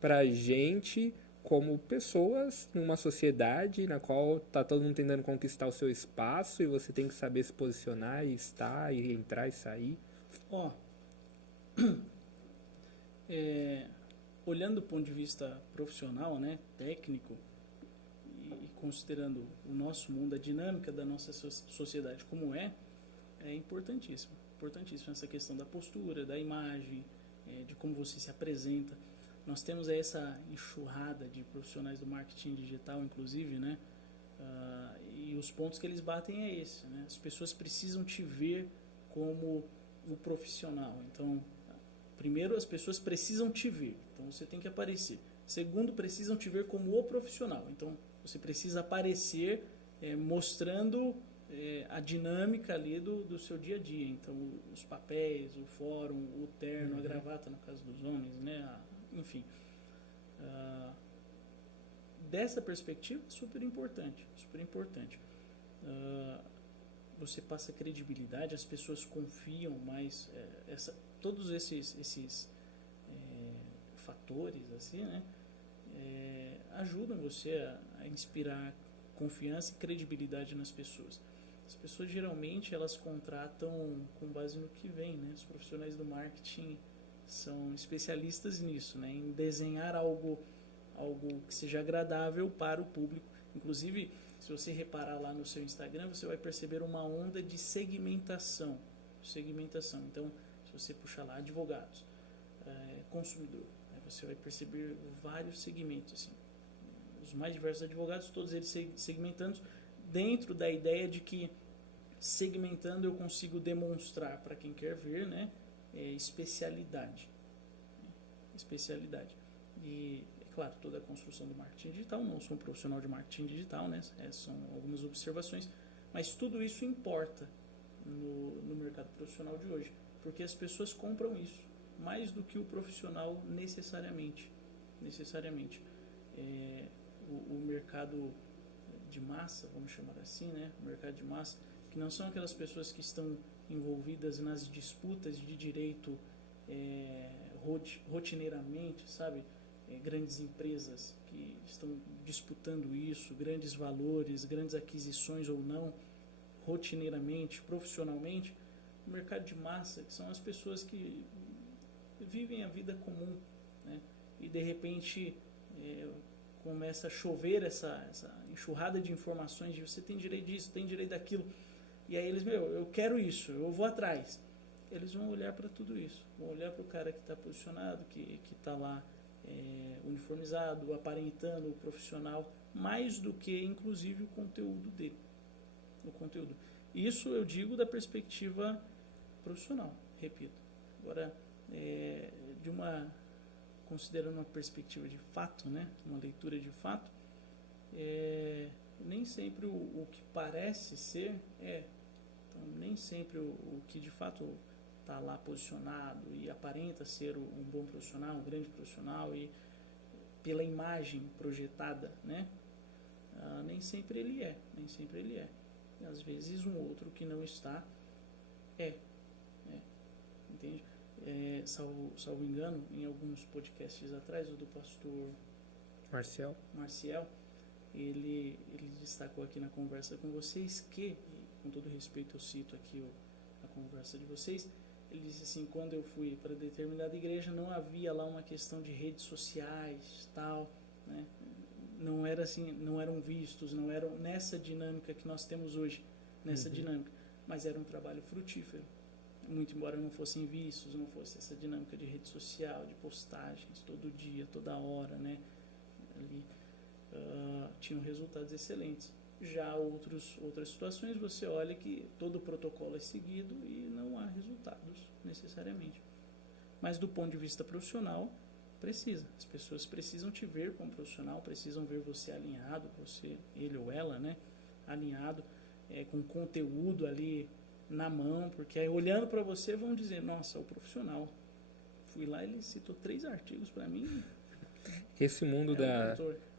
para a gente como pessoas numa sociedade na qual tá todo mundo tentando conquistar o seu espaço e você tem que saber se posicionar e estar e entrar e sair? Ó, olhando do ponto de vista profissional, né, técnico, e considerando o nosso mundo, a dinâmica da nossa sociedade como é importantíssimo. Importantíssimo essa questão da postura, da imagem, de como você se apresenta. Nós temos essa enxurrada de profissionais do marketing digital, inclusive, né? E os pontos que eles batem é esse, né? As pessoas precisam te ver como o profissional. Então, primeiro, as pessoas precisam te ver. Então, você tem que aparecer. Segundo, precisam te ver como o profissional. Então, você precisa aparecer mostrando a dinâmica ali do seu dia a dia. Então, os papéis, o fórum, o terno, a gravata, no caso dos homens, né? Enfim, dessa perspectiva, super importante, super importante. Você passa credibilidade, as pessoas confiam mais, todos esses fatores, assim, né, ajudam você a inspirar confiança e credibilidade nas pessoas. As pessoas geralmente elas contratam com base no que vem, né? Os profissionais do marketing são especialistas nisso, né? Em desenhar algo que seja agradável para o público. Inclusive, se você reparar lá no seu Instagram, você vai perceber uma onda de segmentação. Então, se você puxar lá advogados, consumidor, você vai perceber vários segmentos, assim, os mais diversos advogados, todos eles segmentando dentro da ideia de que segmentando eu consigo demonstrar para quem quer ver, né? Especialidade. E, é claro, toda a construção do marketing digital, não sou um profissional de marketing digital, né? São algumas observações, mas tudo isso importa no mercado profissional de hoje, porque as pessoas compram isso, mais do que o profissional necessariamente. O mercado de massa, vamos chamar assim, né? O mercado de massa, que não são aquelas pessoas que estão envolvidas nas disputas de direito rotineiramente, sabe? Grandes empresas que estão disputando isso, grandes valores, grandes aquisições ou não, rotineiramente, profissionalmente. O mercado de massa, que são as pessoas que vivem a vida comum, né? E de repente começa a chover essa enxurrada de informações de você tem direito disso, tem direito daquilo. E aí eles, eu quero isso, eu vou atrás. Eles vão olhar para tudo isso, vão olhar para o cara que está posicionado, que está lá uniformizado, aparentando o profissional, mais do que, inclusive, o conteúdo dele. Isso eu digo da perspectiva profissional, repito. Agora, considerando uma perspectiva de fato, né, uma leitura de fato, nem sempre o que parece ser então, nem sempre o que de fato está lá posicionado e aparenta ser um bom profissional, um grande profissional, e pela imagem projetada, né, nem sempre ele é. E às vezes um outro que não está entende? Salvo engano, em alguns podcasts atrás, o do pastor Marcial, ele destacou aqui na conversa com vocês que, com todo respeito eu cito aqui a conversa de vocês, ele disse assim, quando eu fui para determinada igreja não havia lá uma questão de redes sociais, tal, né? Não era assim, não eram vistos, não eram nessa dinâmica que nós temos hoje, dinâmica, mas era um trabalho frutífero, muito embora não fossem vistos, não fosse essa dinâmica de rede social, de postagens todo dia, toda hora, né? Ali tinham resultados excelentes. Já outras situações você olha que todo o protocolo é seguido e não há resultados necessariamente. Mas do ponto de vista profissional, as pessoas precisam te ver como profissional, precisam ver você alinhado, ele ou ela, né, alinhado, com conteúdo ali na mão, porque aí olhando para você vão dizer, nossa, o profissional, fui lá, ele citou 3 artigos para mim. Esse mundo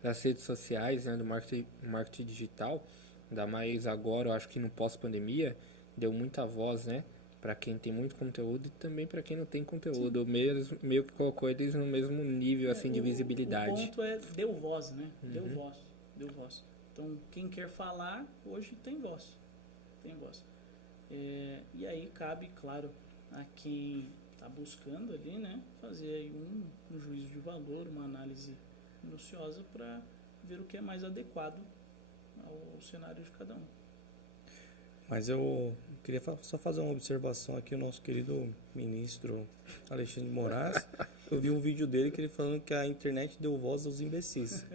das redes sociais, né, do marketing digital, ainda mais agora, eu acho que no pós-pandemia, deu muita voz, né, para quem tem muito conteúdo e também para quem não tem conteúdo. Meio que colocou eles no mesmo nível assim, de visibilidade. O ponto deu voz, né? Deu voz. Então, quem quer falar, hoje tem voz. E aí cabe, claro, a quem está buscando ali, né, fazer aí um juízo de valor, uma análise minuciosa para ver o que é mais adequado ao cenário de cada um. Mas eu queria só fazer uma observação aqui, o nosso querido ministro Alexandre de Moraes. Eu vi um vídeo dele que ele falando que a internet deu voz aos imbecis.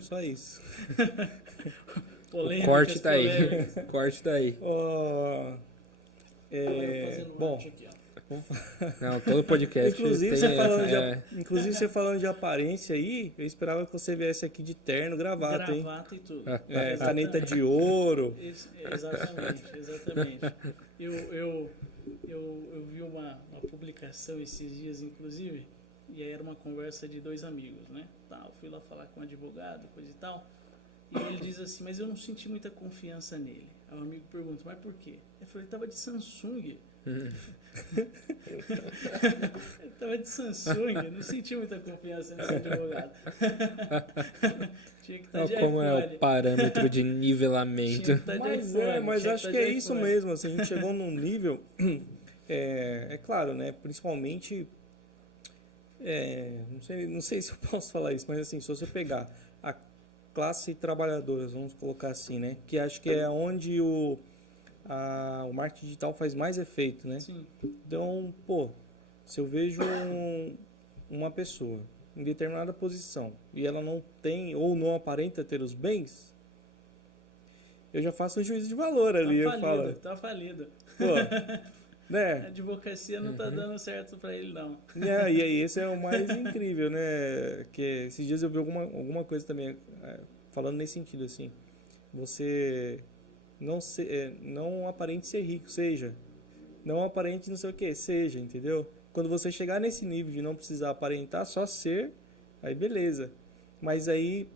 Só isso. O corte tá aí. Corte tá aí. Bom, não, todo podcast. Inclusive, você falando de aparência aí, eu esperava que você viesse aqui de terno, gravata, hein? Gravata e tudo. Caneta de ouro. Exatamente. Eu vi uma publicação esses dias, inclusive, e aí era uma conversa de 2 amigos, né? Eu fui lá falar com um advogado, coisa e tal, e ele diz assim, mas eu não senti muita confiança nele. Aí o amigo pergunta, mas por quê? Ele falou, ele tava de Samsung. Ele tava de Samsung, não senti muita confiança nesse advogado. Tinha que estar de iPhone. Como é o parâmetro de nivelamento. Mas acho que é isso mesmo, assim, a gente chegou num nível, claro, né, principalmente, não sei se eu posso falar isso, mas assim, se você pegar a classe trabalhadora, vamos colocar assim, né, que acho que é onde o marketing digital faz mais efeito, né? Sim. Então, se eu vejo uma pessoa em determinada posição e ela não tem ou não aparenta ter os bens, eu já faço um juízo de valor ali. Tá falido. Né? A advocacia não tá dando certo para ele, não. E aí, esse é o mais incrível, né? Que esses dias eu vi alguma coisa também falando nesse sentido, assim. Você não aparente ser rico, seja. Não aparente não sei o que, seja, entendeu? Quando você chegar nesse nível de não precisar aparentar, só ser, aí beleza. Mas aí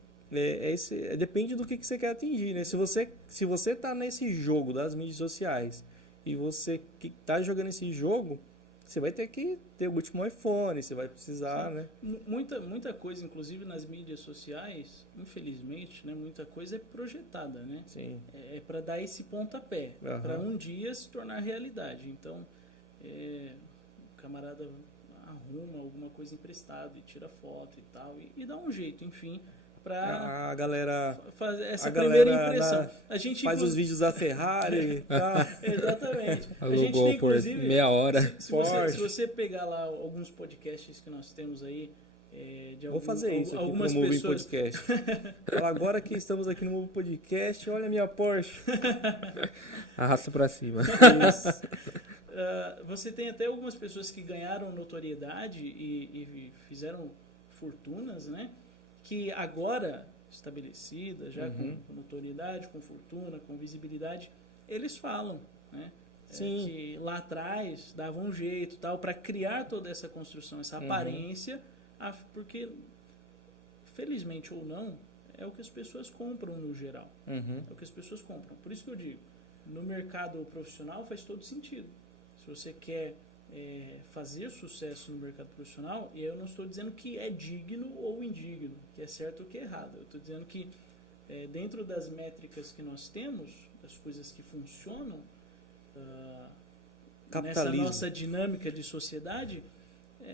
depende do que você quer atingir, né? Se você tá nesse jogo das mídias sociais e você que tá jogando esse jogo, você vai ter que ter o último iPhone, você vai precisar, Sim. né? Muita coisa, inclusive nas mídias sociais, infelizmente, né, muita coisa é projetada, né? Sim. É para dar esse pontapé, para um dia se tornar realidade. Então, o camarada arruma alguma coisa emprestada e tira foto e tal, e dá um jeito, enfim, para a galera fazer essa primeira impressão. A gente faz os vídeos da Ferrari e tal. Exatamente. Alugou por meia hora. Se você pegar lá alguns podcasts que nós temos aí Vou fazer isso aqui algumas no Moving pessoas. Podcast. Fala, agora que estamos aqui no Moving Podcast, olha a minha Porsche. Arrasta pra cima. Isso. Você tem até algumas pessoas que ganharam notoriedade e fizeram fortunas, né? Que agora, estabelecidas, já com notoriedade, com fortuna, com visibilidade, eles falam, né? Sim. Que lá atrás davam um jeito, tal, para criar toda essa construção, essa aparência, porque, felizmente ou não, é o que as pessoas compram no geral. É o que as pessoas compram. Por isso que eu digo, no mercado profissional faz todo sentido. Se você quer fazer sucesso no mercado profissional, e eu não estou dizendo que é digno ou indigno, que é certo ou que é errado. Eu estou dizendo que dentro das métricas que nós temos, das coisas que funcionam, nessa nossa dinâmica de sociedade,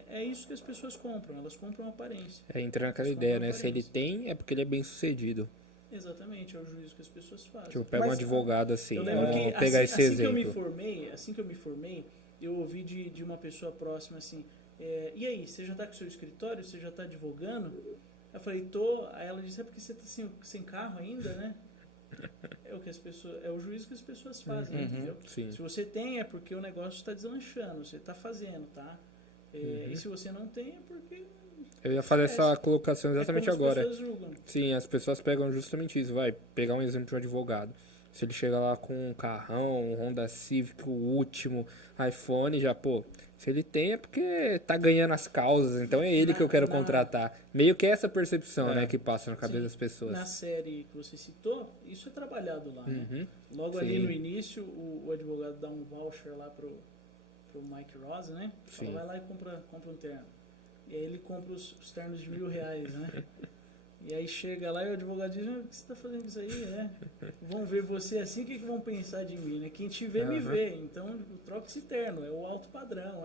é isso que as pessoas compram. Elas compram aparência. Entra naquela ideia, né? Se ele tem, é porque ele é bem sucedido. Exatamente, é o juízo que as pessoas fazem. Tipo, pega um advogado assim, eu lembro vamos que pegar esse assim exemplo. que eu me formei, eu ouvi de uma pessoa próxima assim, e aí, você já está com o seu escritório? Você já está advogando? Eu falei, tô. Aí ela disse, é porque você está sem carro ainda, né? É o juízo que as pessoas fazem, entendeu? Sim. Se você tem, é porque o negócio está deslanchando, você está fazendo, tá? E se você não tem, é porque... Eu ia fazer essa colocação exatamente agora. As pessoas julgam. Sim, as pessoas pegam justamente isso. Vai pegar um exemplo de um advogado. Se ele chega lá com um carrão, um Honda Civic, o último iPhone, já, pô, se ele tem é porque tá ganhando as causas, então é ele que eu quero contratar. Meio que é essa percepção, né, que passa na cabeça das pessoas. Na série que você citou, isso é trabalhado lá, né? Logo ali no início, o advogado dá um voucher lá pro Mike Rosa, né? Fala, vai lá e compra um terno. E aí ele compra os ternos de R$1.000, né? E aí chega lá e o advogado diz, o que você está fazendo com isso aí, né? Vão ver você assim, o que vão pensar de mim, né? Quem te vê, me vê. Então, troca esse terno, é o alto padrão,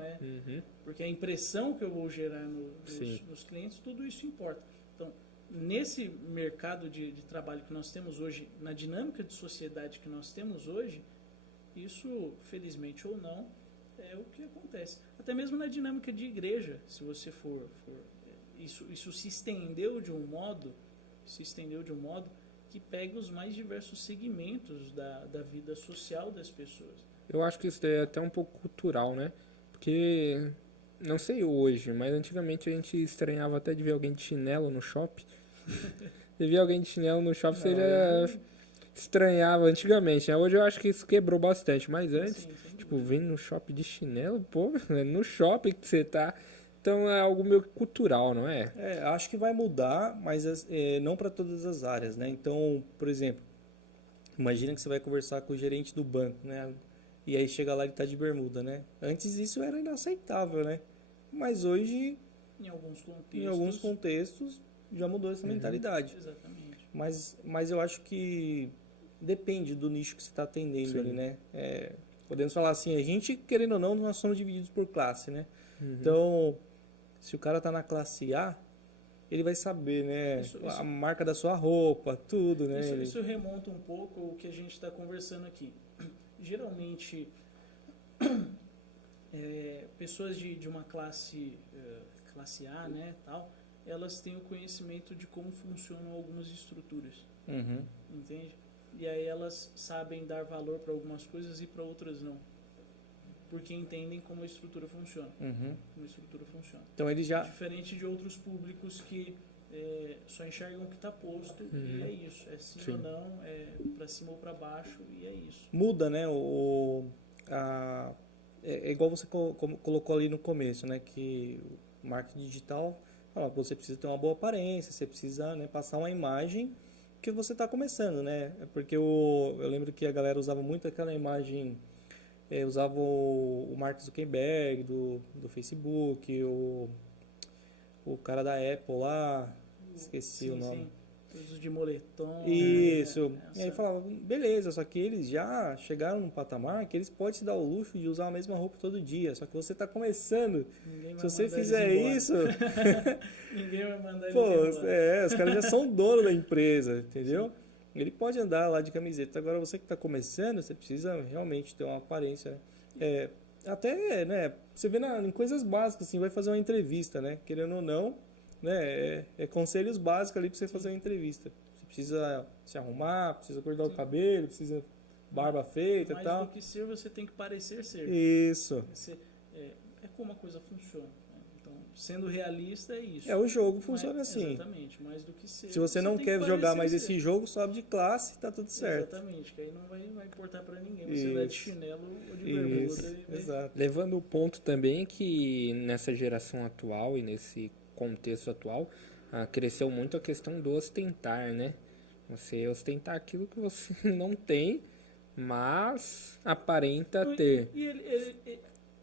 porque a impressão que eu vou gerar nos clientes, tudo isso importa. Então, nesse mercado de trabalho que nós temos hoje, na dinâmica de sociedade que nós temos hoje, isso, felizmente ou não, é o que acontece. Até mesmo na dinâmica de igreja, se você for isso se estendeu de um modo que pega os mais diversos segmentos da vida social das pessoas. Eu acho que isso é até um pouco cultural, né? Porque, não sei hoje, mas antigamente a gente estranhava até de ver alguém de chinelo no shopping. Você via alguém de chinelo no shopping, você já estranhava antigamente, né? Hoje eu acho que isso quebrou bastante, mas antes, tipo, vem no shopping de chinelo, pô, é no shopping que você tá. Então é algo meio cultural, não é? Acho que vai mudar, mas não para todas as áreas, né? Então, por exemplo, imagina que você vai conversar com o gerente do banco, né? E aí chega lá e tá de bermuda, né? Antes isso era inaceitável, né? Mas hoje, em alguns contextos já mudou essa mentalidade. Exatamente. Mas eu acho que depende do nicho que você está atendendo ali, né? Podemos falar assim, a gente, querendo ou não, nós somos divididos por classe, né? Então, se o cara tá na classe A, ele vai saber, né? A marca da sua roupa, tudo, né? Isso remonta um pouco ao que a gente está conversando aqui. Geralmente, pessoas de uma classe A, né, tal, elas têm o conhecimento de como funcionam algumas estruturas, entende? E aí elas sabem dar valor para algumas coisas e para outras não. Porque entendem como a estrutura funciona. Então ele já... Diferente de outros públicos que só enxergam o que está posto e é isso. É sim ou não, é para cima ou para baixo e é isso. Muda, né? É igual você colocou ali no começo, né? Que o marketing digital, você precisa ter uma boa aparência, você precisa, né, passar uma imagem que você está começando, né? Porque eu lembro que a galera usava muito aquela imagem... usava o Mark Zuckerberg do Facebook, o cara da Apple lá, esqueci o nome. Todos de moletom. Isso. E aí falava, beleza, só que eles já chegaram num patamar que eles podem se dar o luxo de usar a mesma roupa todo dia, só que você está começando. Se você fizer isso... Ninguém vai mandar eles embora. Os caras já são donos da empresa, entendeu? Ele pode andar lá de camiseta. Agora, você que está começando, você precisa realmente ter uma aparência. Até, né? Você vê em coisas básicas, assim, vai fazer uma entrevista, né? Querendo ou não, né? É conselhos básicos ali pra você fazer uma entrevista. Você precisa se arrumar, precisa cortar o cabelo, precisa barba feita e Mais tal. do que ser, você tem que parecer ser. Isso. É como a coisa funciona. Né? Então, sendo realista, é isso. O jogo funciona Mas, assim. Exatamente, mais do que ser. Se você não tem quer que jogar parecer mais ser. esse jogo, sobe de classe e tá tudo certo. Exatamente, que aí não vai importar pra ninguém. Você vai de Isso. chinelo ou de bermuda. Isso, exato. Levando o ponto também que nessa geração atual e nesse contexto atual, cresceu muito a questão do ostentar, né? Você ostentar aquilo que você não tem, mas aparenta ter.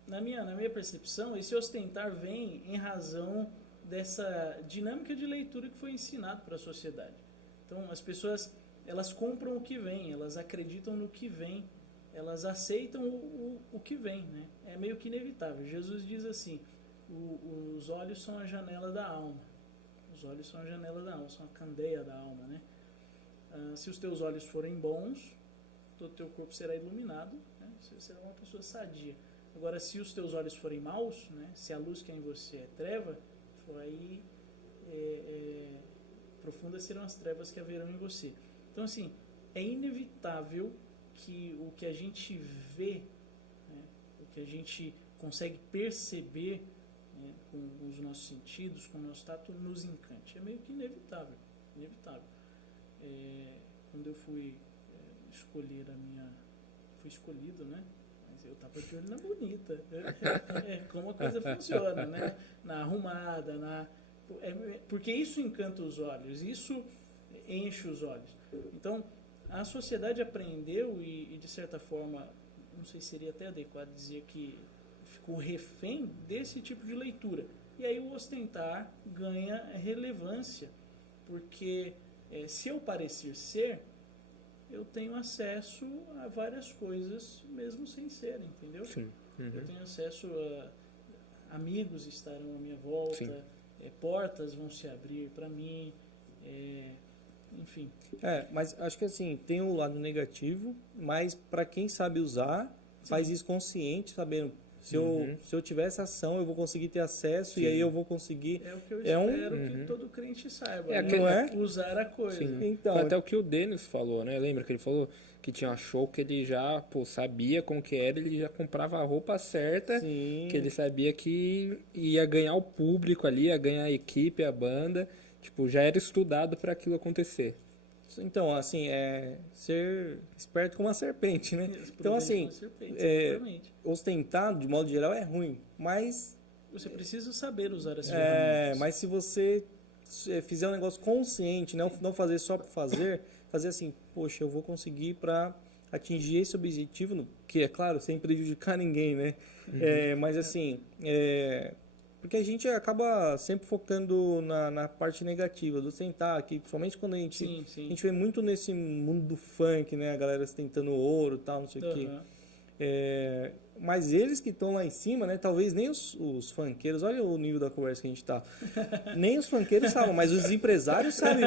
Na minha percepção, esse ostentar vem em razão dessa dinâmica de leitura que foi ensinado para a sociedade. Então, as pessoas, elas compram o que vem, elas acreditam no que vem, elas aceitam o que vem, né? É meio que inevitável. Jesus diz assim, os olhos são a janela da alma. Os olhos são a janela da alma, são a candeia da alma, né? Se os teus olhos forem bons, todo o teu corpo será iluminado, né? Você será uma pessoa sadia. Agora, se os teus olhos forem maus, né? Se a luz que é em você é treva, aí profundas serão as trevas que haverão em você. Então, assim, é inevitável que o que a gente vê, né? O que a gente consegue perceber, né? Com os nossos sentidos, com o nosso tato, nos encante. É meio que inevitável. Quando eu fui escolher fui escolhido, né? Mas eu tava de olho na bonita. Como a coisa funciona, né? Na arrumada, porque isso encanta os olhos, isso enche os olhos. Então, a sociedade aprendeu e de certa forma, não sei se seria até adequado dizer que ficou refém desse tipo de leitura. E aí o ostentar ganha relevância, porque se eu parecer ser, eu tenho acesso a várias coisas, mesmo sem ser, entendeu? Sim. Uhum. Eu tenho acesso a amigos estarão à minha volta, portas vão se abrir para mim, enfim. Mas acho que assim, tem um lado negativo, mas para quem sabe usar, faz isso consciente, sabendo. Se eu tiver essa ação, eu vou conseguir ter acesso e aí eu vou conseguir... É o que eu espero que todo crente saiba, né? não é? Usar a coisa. Sim. Então, Foi até o que o Denis falou, né? Lembra que ele falou que tinha show que ele já sabia como que era, ele já comprava a roupa certa, sim. que ele sabia que ia ganhar o público ali, ia ganhar a equipe, a banda, tipo, já era estudado para aquilo acontecer. Então, assim, ser esperto como uma serpente, né? Então, assim, ostentar, de modo geral, é ruim, mas... Você precisa saber usar as ferramentas. Mas se você fizer um negócio consciente, não fazer só por fazer assim, poxa, eu vou conseguir para atingir esse objetivo, que é claro, sem prejudicar ninguém, né? Mas assim, porque a gente acaba sempre focando na parte negativa do sentar aqui, principalmente quando a gente vê muito nesse mundo do funk, né? A galera tentando ouro e tal, não sei o quê. Mas eles que estão lá em cima, né? Talvez nem os funkeiros, olha o nível da conversa que a gente tá. Nem os funkeiros sabem, mas os empresários sabem.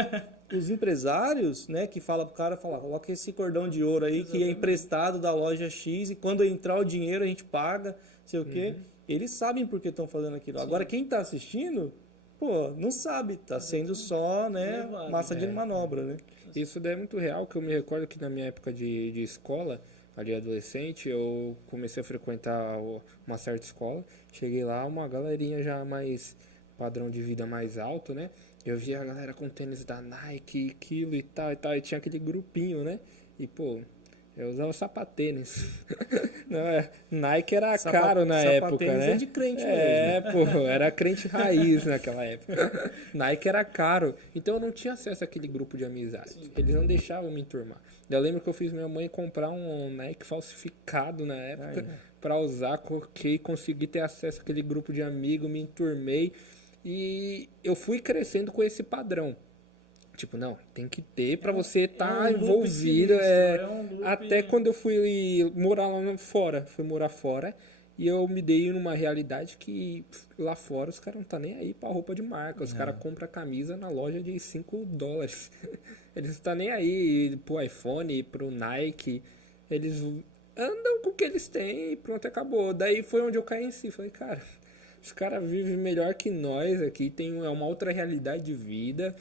Os empresários, né, que fala pro cara, coloca esse cordão de ouro aí, que é emprestado da loja X, e quando entrar o dinheiro a gente paga, sei o quê. Eles sabem por que estão fazendo aquilo. Sim. Agora, quem tá assistindo, não sabe. Tá sendo só, né, massa de manobra, né? Isso daí é muito real, que eu me recordo que na minha época de escola, ali adolescente, eu comecei a frequentar uma certa escola. Cheguei lá, uma galerinha já mais padrão de vida mais alto, né? Eu via a galera com tênis da Nike, aquilo e tal, e tinha aquele grupinho, né? E, eu usava sapatênis. Nike era caro na época, né? É de crente mesmo. Era crente raiz naquela época. Nike era caro. Então eu não tinha acesso àquele grupo de amizades. Eles não deixavam me enturmar. Eu lembro que eu fiz minha mãe comprar um Nike falsificado na época para usar, coloquei, consegui ter acesso àquele grupo de amigos, me enturmei. E eu fui crescendo com esse padrão. Tipo, não, tem que ter pra você estar envolvido. Até quando eu fui morar lá fora. Fui morar fora e eu me dei numa realidade que lá fora os caras não tá nem aí pra roupa de marca. Os caras compram camisa na loja de $5. Eles não tá nem aí pro iPhone, pro Nike. Eles andam com o que eles têm e pronto, acabou. Daí foi onde eu caí em si. Falei, cara, Os caras vivem melhor que nós aqui, tem uma outra realidade de vida.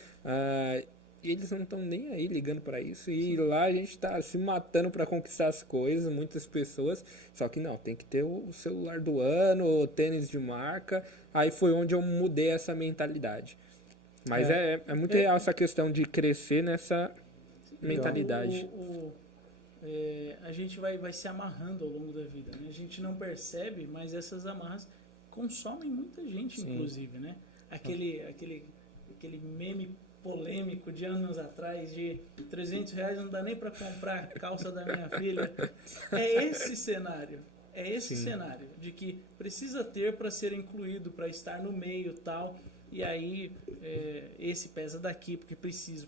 E eles não estão nem aí ligando para isso. E lá a gente tá se matando para conquistar as coisas, muitas pessoas. Só que não, tem que ter o celular do ano, o tênis de marca. Aí foi onde eu mudei essa mentalidade. Mas é muito real essa questão de crescer nessa mentalidade. A gente vai se amarrando ao longo da vida, né? A gente não percebe, mas essas amarras consomem muita gente, inclusive, né? Aquele meme polêmico de anos atrás de R$300 não dá nem para comprar a calça da minha filha. É esse cenário. É esse cenário de que precisa ter para ser incluído, para estar no meio, tal. E aí esse pesa daqui porque preciso,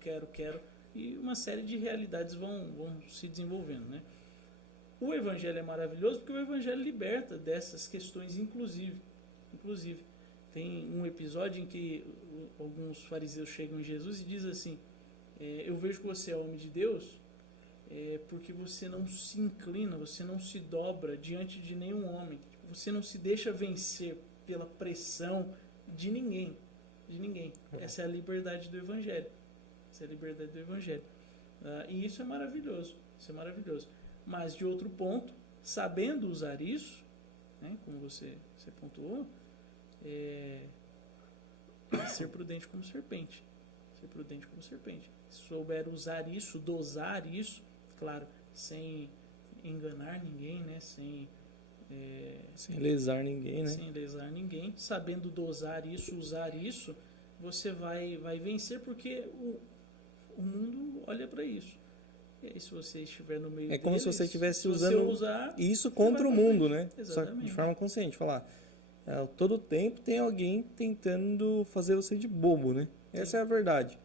quero. E uma série de realidades vão se desenvolvendo, né? O evangelho é maravilhoso porque o evangelho liberta dessas questões, inclusive. Tem um episódio em que alguns fariseus chegam em Jesus e dizem assim, eu vejo que você é homem de Deus porque você não se inclina, você não se dobra diante de nenhum homem. Você não se deixa vencer pela pressão de ninguém. Essa é a liberdade do evangelho. E isso é maravilhoso. Mas, de outro ponto, sabendo usar isso, né, como você pontuou, ser prudente como serpente. Se souber usar isso, dosar isso, claro, sem enganar ninguém, né, sem lesar ninguém, né? Sem lesar ninguém, sabendo dosar isso, usar isso, você vai vencer porque o mundo olha para isso. E aí, se você estiver no meio como deles, se você estivesse se usando usar, isso contra o mundo, né? Exatamente. Só de forma consciente. Falar, todo tempo tem alguém tentando fazer você de bobo, né? Sim. Essa é a verdade.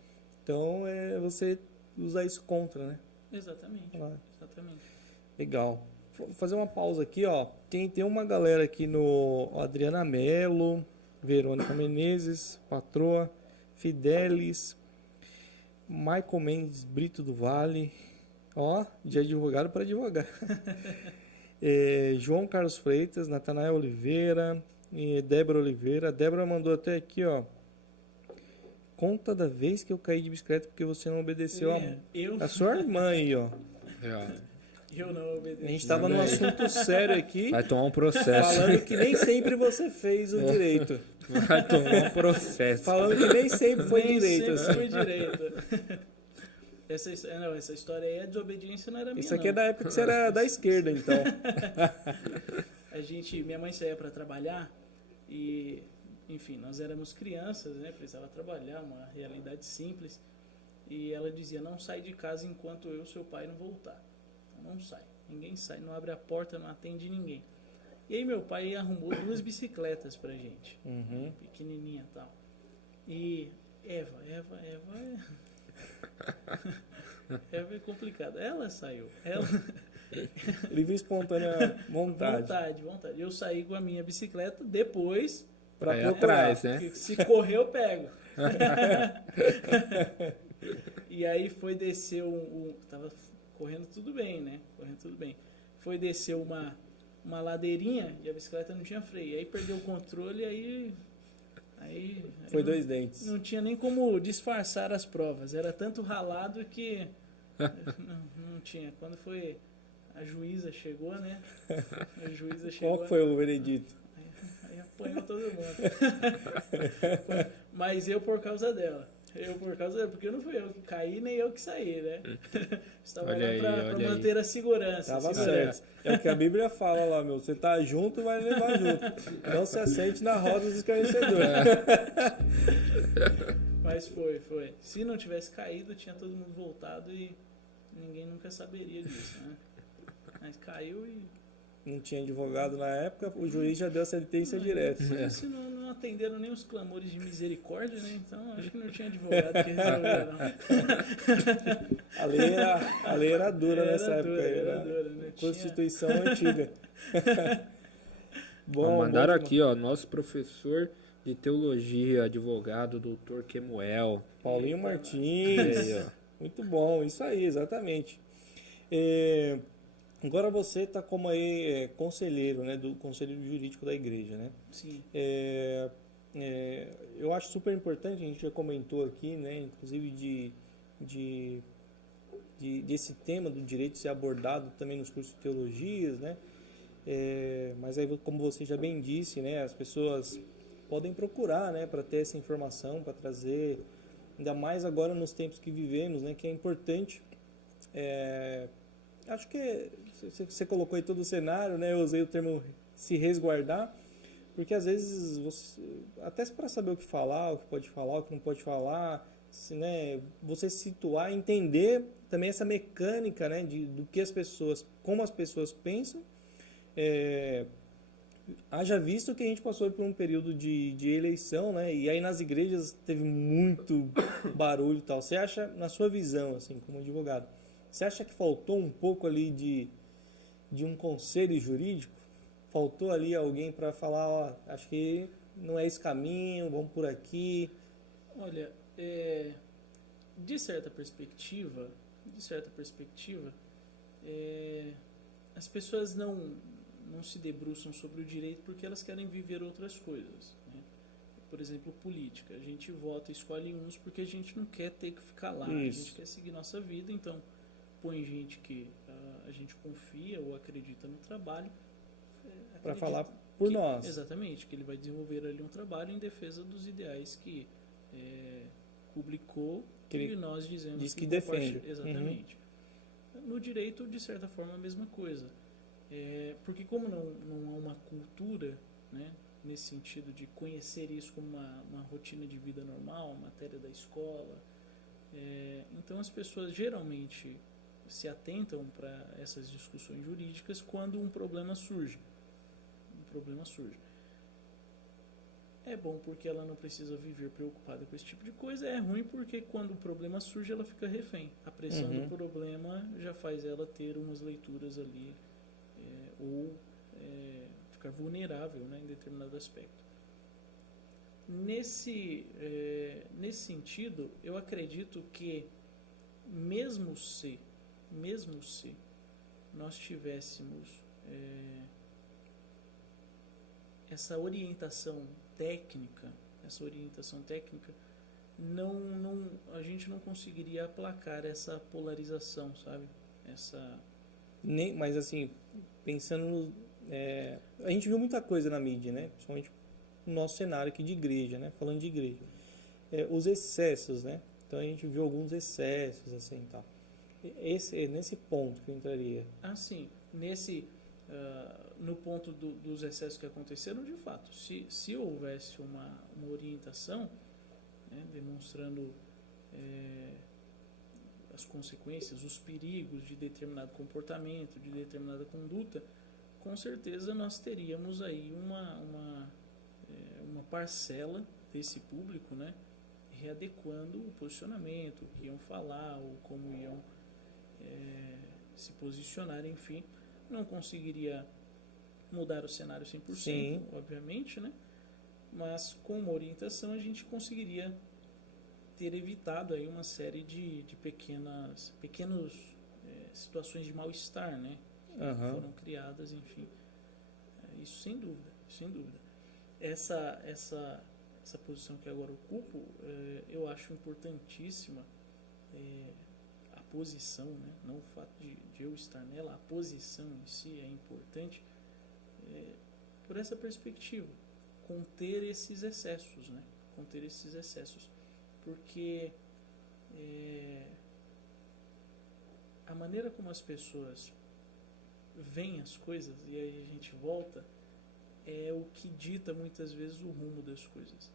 Então, é você usar isso contra, né? Exatamente. Legal. Vou fazer uma pausa aqui, ó. Tem uma galera aqui no Adriana Mello, Verônica Menezes, Patroa, Fidelis, Michael Mendes Brito do Vale, ó, de advogado para advogado. João Carlos Freitas, Natanael Oliveira, Débora Oliveira. Débora mandou até aqui, ó. Conta da vez que eu caí de bicicleta porque você não obedeceu a sua irmã aí, ó. Eu não obedeci. A gente estava num assunto sério aqui. Vai tomar um processo. Falando que nem sempre você fez o direito. Vai tomar um processo. Falando que nem sempre foi direito. Nem sempre foi direito. Essa história aí, a desobediência não era minha. Isso aqui é da época que você era da esquerda, então. Minha mãe saía para trabalhar e, enfim, nós éramos crianças, né? Precisava trabalhar, uma realidade simples. E ela dizia, não sai de casa enquanto eu e seu pai não voltar. Não sai, ninguém sai, não abre a porta, não atende ninguém. E aí meu pai arrumou 2 bicicletas pra gente, pequenininha e tal. E Eva é complicado. Ela saiu, livre e espontânea vontade. Vontade. Eu saí com a minha bicicleta depois pra procurar, né? Se correr eu pego. E aí foi descer tava correndo tudo bem, né? Foi descer uma ladeirinha e a bicicleta não tinha freio. Aí perdeu o controle e aí foi 2 dentes. Não tinha nem como disfarçar as provas. Era tanto ralado que não tinha. Quando foi a juíza chegou, né? Qual foi o veredito? Aí apanhou todo mundo. Mas eu por causa dela. Porque não fui eu que caí, nem eu que saí, né? Estava lá para manter a segurança. Tava certo. É o que a Bíblia fala lá, meu. Você tá junto, vai levar junto. Não se assente na roda dos escarnecedores. Mas foi. Se não tivesse caído, tinha todo mundo voltado e ninguém nunca saberia disso, né? Mas caiu e... Não tinha advogado na época, o juiz já deu a sentença direta. Se não atenderam nem os clamores de misericórdia, né? Então acho que não tinha advogado que resolveu, não. A lei era dura nessa época. Era dura, né? Constituição antiga. Mandaram aqui, ó, nosso professor de teologia, advogado, doutor Kemuel. Paulinho Martins. Muito bom, isso aí, exatamente. Agora você está como aí conselheiro, né, do Conselho Jurídico da Igreja, né? Sim. Eu acho super importante, a gente já comentou aqui, né, inclusive de desse tema do direito ser abordado também nos cursos de teologias, né? Mas aí, como você já bem disse, né, as pessoas podem procurar, né, para ter essa informação, para trazer, ainda mais agora nos tempos que vivemos, né, que é importante. Acho que você colocou aí todo o cenário, né? Eu usei o termo se resguardar, porque às vezes até para saber o que falar, o que pode falar, o que não pode falar, né, você se situar, entender também essa mecânica, né, do que as pessoas, como as pessoas pensam. Haja visto que a gente passou por um período de eleição, né, e aí nas igrejas teve muito barulho e tal. Você acha, na sua visão, assim, como advogado, você acha que faltou um pouco ali de um conselho jurídico? Faltou ali alguém para falar, ó, acho que não é esse caminho, vamos por aqui? Olha, de certa perspectiva, as pessoas não se debruçam sobre o direito porque elas querem viver outras coisas, né? Por exemplo, política. A gente vota, escolhe uns porque a gente não quer ter que ficar lá. Isso. A gente quer seguir nossa vida, então põe gente que a gente confia ou acredita no trabalho. Para falar por nós. Exatamente, que ele vai desenvolver ali um trabalho em defesa dos ideais que publicou Que ele e nós dizemos diz que defende. Exatamente. No direito, de certa forma, a mesma coisa. Porque como não há uma cultura, né, nesse sentido de conhecer isso como uma rotina de vida normal, matéria da escola, então as pessoas geralmente se atentam para essas discussões jurídicas quando um problema surge. É bom porque ela não precisa viver preocupada com esse tipo de coisa. É ruim porque quando o problema surge ela fica refém. A pressão do problema já faz ela ter umas leituras ali ou ficar vulnerável, né, em determinado aspecto. Nesse sentido, eu acredito que mesmo se nós tivéssemos essa orientação técnica, a gente não conseguiria aplacar essa polarização, sabe? Mas assim, pensando a gente viu muita coisa na mídia, né? Principalmente no nosso cenário aqui de igreja, né? Falando de igreja. Os excessos, né? Então a gente viu alguns excessos, assim, tal. Nesse ponto que eu entraria. Sim. No ponto dos excessos que aconteceram, de fato, se houvesse uma orientação, né, demonstrando as consequências, os perigos de determinado comportamento, de determinada conduta, com certeza nós teríamos aí uma parcela desse público, né, readequando o posicionamento, o que iam falar, ou como iam se posicionar, enfim. Não conseguiria mudar o cenário 100%, Sim. obviamente, né? Mas com uma orientação a gente conseguiria ter evitado aí uma série de pequenas situações de mal-estar, né? Que foram criadas, enfim. Isso sem dúvida. Essa posição que agora ocupo, eu acho importantíssima. A posição, né? Não o fato de eu estar nela, a posição em si é importante por essa perspectiva, conter esses excessos, né? Porque a maneira como as pessoas veem as coisas, e aí a gente volta, é o que dita muitas vezes o rumo das coisas.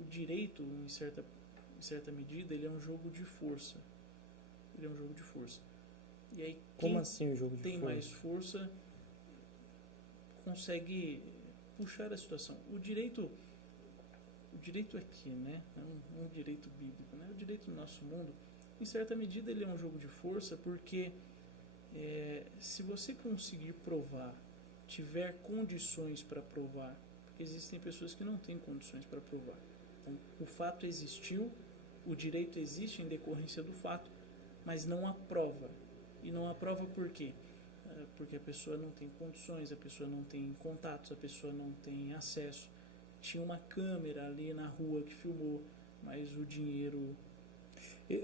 O direito, em certa medida, ele é um jogo de força. E aí, Como assim o jogo de tem força? mais força consegue puxar a situação. O direito aqui, né? É um direito bíblico, né? O direito do nosso mundo, em certa medida, ele é um jogo de força porque se você conseguir provar, tiver condições para provar, porque existem pessoas que não têm condições para provar. Então, o fato existiu, o direito existe em decorrência do fato, mas não há prova. E não aprova por quê? Porque a pessoa não tem condições, a pessoa não tem contatos, a pessoa não tem acesso. Tinha uma câmera ali na rua que filmou, mas o dinheiro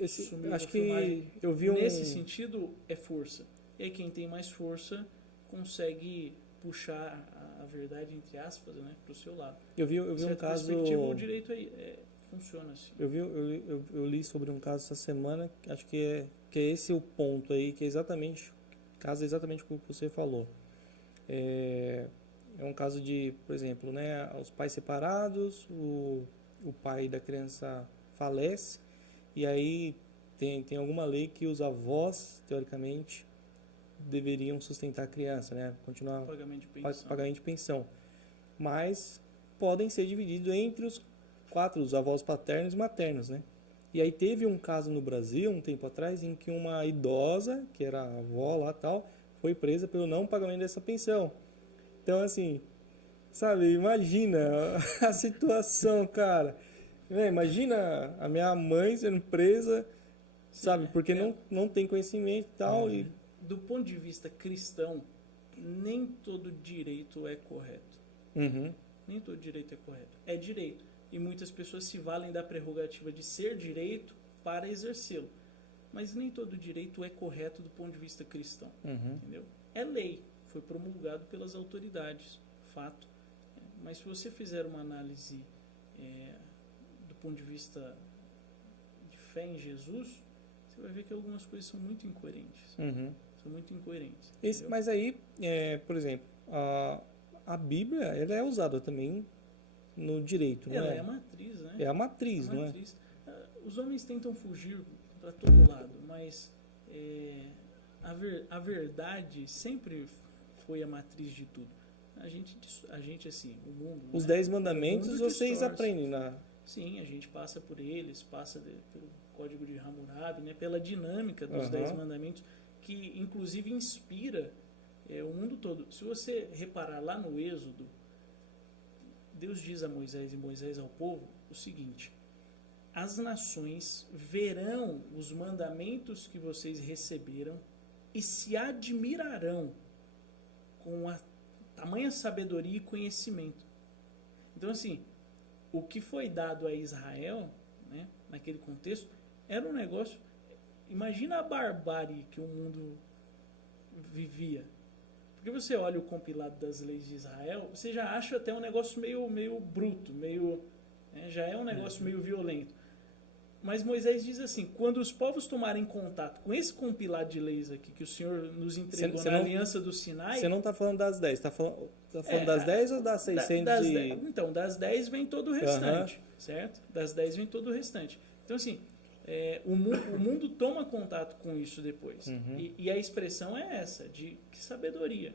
sumiu acho da que filmagem. eu vi Nesse sentido, é força. E aí quem tem mais força consegue puxar a verdade, entre aspas, né, para o seu lado. eu vi um Certa caso. perspectiva, o direito aí funciona assim. Eu li sobre um caso essa semana, acho que é esse o ponto aí, que é exatamente, casa exatamente com o que você falou. É um caso de, por exemplo, né, os pais separados, o pai da criança falece, e aí tem alguma lei que os avós, teoricamente, deveriam sustentar a criança, né, continuar Pagamento de pensão. pagamento de pensão. Mas podem ser divididos entre os os avós paternos e maternos, né? E aí teve um caso no Brasil, um tempo atrás, em que uma idosa, que era a avó lá tal, foi presa pelo não pagamento dessa pensão. Então, assim, sabe, imagina a situação, cara. Imagina a minha mãe sendo presa, sabe, porque não tem conhecimento e tal. E... Do ponto de vista cristão, nem todo direito é correto. Uhum. Nem todo direito é correto. É direito. E muitas pessoas se valem da prerrogativa de ser direito para exercê-lo. Mas nem todo direito é correto do ponto de vista cristão. Uhum. Entendeu? É lei. Foi promulgado pelas autoridades. Fato. Mas se você fizer uma análise do ponto de vista de fé em Jesus, você vai ver que algumas coisas são muito incoerentes. Uhum. São muito incoerentes. Mas aí, por exemplo, a Bíblia, ela é usada também no direito, não Ela é? é a matriz, né? É a matriz, A não é? matriz. Os homens tentam fugir para todo lado, mas a verdade sempre foi a matriz de tudo. A gente assim, o mundo... Os né? 10 mandamentos O mundo vocês distorce. aprendem na... Sim, a gente passa por eles, pelo Código de Hammurabi, né? Pela dinâmica dos Aham. 10 mandamentos, que inclusive inspira o mundo todo. Se você reparar lá no Êxodo, Deus diz a Moisés e Moisés ao povo o seguinte: as nações verão os mandamentos que vocês receberam e se admirarão com a tamanha sabedoria e conhecimento. Então, assim, o que foi dado a Israel, né, naquele contexto, era um negócio... Imagina a barbárie que o mundo vivia. Porque você olha o compilado das leis de Israel, você já acha até um negócio meio bruto, já é um negócio meio violento. Mas Moisés diz assim: quando os povos tomarem contato com esse compilado de leis aqui que o Senhor nos entregou na aliança do Sinai... Você não está falando das 10, está falando das 10 ou das 600 Então, das 10 vem todo o restante, certo? Das 10 vem todo o restante. Então, assim, o mundo toma contato com isso depois. Uhum. E a expressão é essa, de que sabedoria.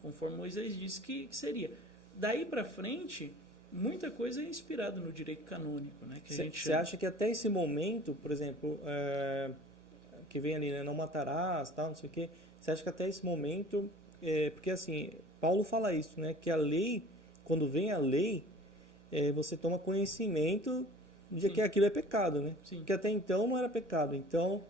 Conforme Moisés disse que seria. Daí para frente, muita coisa é inspirada no direito canônico, né? Você acha que até esse momento, por exemplo, que vem ali, né, não matarás, tal, não sei o quê, você acha que até esse momento, porque assim, Paulo fala isso, né, que a lei, quando vem a lei, você toma conhecimento de que aquilo é pecado, né? Sim. Porque até então não era pecado, então...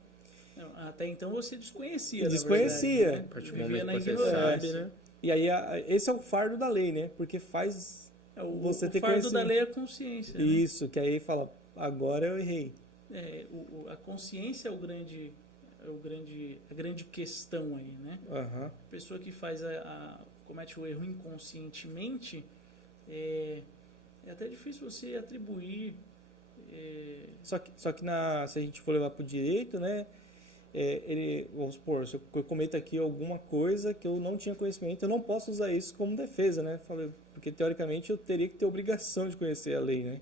Não, até então você desconhecia. Desconhecia. Na A partir do verdade, momento né? Vivia na que você ignorância. sabe, né? E aí, esse é o fardo da lei, né? Porque faz você ter o fardo da conhecimento. lei é a consciência. Né? Isso, que aí fala, agora eu errei. A consciência é a grande questão aí, né? Uhum. A pessoa que comete o erro inconscientemente, é até difícil você atribuir. Só que se a gente for levar para o direito, né? Vamos supor, se eu cometo aqui alguma coisa que eu não tinha conhecimento, eu não posso usar isso como defesa, né? Porque teoricamente eu teria que ter obrigação de conhecer a lei, né?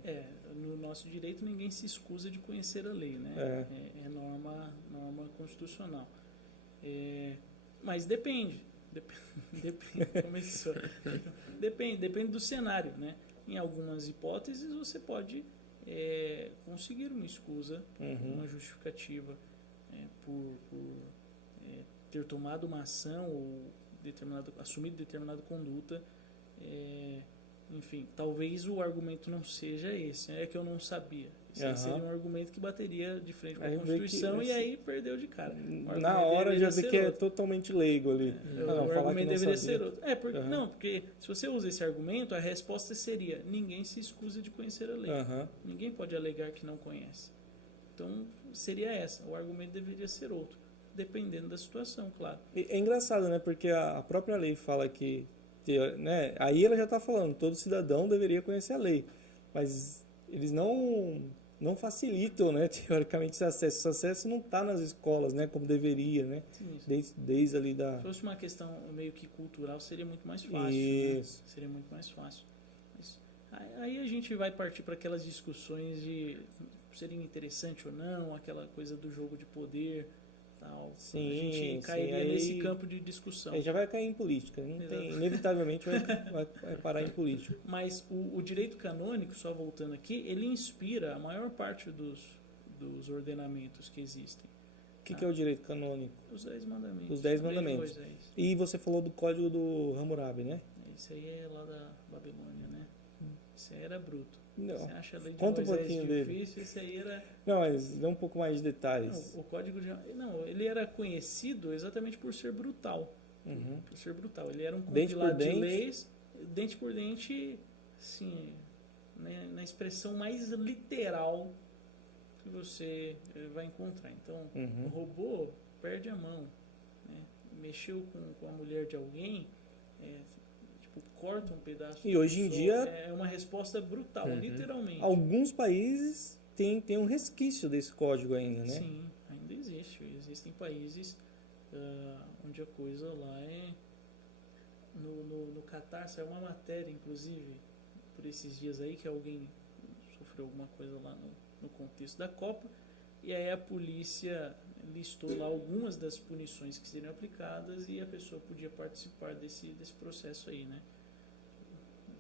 No nosso direito ninguém se escusa de conhecer a lei, né? É norma constitucional. Mas depende. Começou. Depende do cenário, né? Em algumas hipóteses você pode conseguir uma escusa, uma justificativa por ter tomado uma ação ou assumido determinada conduta. Enfim, talvez o argumento não seja esse, é que eu não sabia. Isso aí Aham. seria um argumento que bateria de frente com a Aí vê que, Constituição e assim, aí perdeu de cara. O Na argumento hora já deveria vê ser que é outro. totalmente leigo ali. O falar que argumento não deveria sabia. ser outro. Aham. Não, porque se você usa esse argumento, a resposta seria: ninguém se escusa de conhecer a lei. Aham. Ninguém pode alegar que não conhece. Então, seria essa. O argumento deveria ser outro, dependendo da situação, claro. É engraçado, né? Porque a própria lei fala né? Aí ela já está falando, todo cidadão deveria conhecer a lei. Mas eles não facilitam, né? Teoricamente, esse acesso. Esse acesso não está nas escolas, né? Como deveria, né? Sim, isso. Desde ali da... Se fosse uma questão meio que cultural, seria muito mais fácil. Isso. Né? Seria muito mais fácil. Mas aí a gente vai partir para aquelas discussões de seria interessante ou não, aquela coisa do jogo de poder, tal. Sim, a gente sim, cairia aí- nesse campo de discussão. Aí já vai cair em política. Inevitavelmente vai parar em política. Mas o direito canônico, só voltando aqui, ele inspira a maior parte dos ordenamentos que existem. O que é o direito canônico? Os 10 mandamentos. Os 10 a lei de mandamentos. Moisés. E você falou do código do Hammurabi, né? Isso aí é lá da Babilônia, né? Isso aí era bruto. Não. Você acha a lei de Conta um Moisés pouquinho dele. difícil? Isso aí era... Não, mas dê um pouco mais de detalhes. Não, o código de... Não, ele era conhecido exatamente por ser brutal. Uhum. Por ser brutal. Ele era um Dente por compilado de dente. leis, dente por dente, assim, né, na expressão mais literal que você vai encontrar. Então, Uhum. roubou, perde a mão. Né? Mexeu com a mulher de alguém, tipo, corta um pedaço. E da hoje em pessoa. dia- É uma resposta brutal, literalmente. Alguns países têm um resquício desse código ainda, né? Sim, ainda existe. Existem países onde a coisa lá é... No Catar saiu uma matéria, inclusive, por esses dias aí, que alguém sofreu alguma coisa lá no contexto da Copa, e aí a polícia listou lá algumas das punições que seriam aplicadas e a pessoa podia participar desse processo aí, né?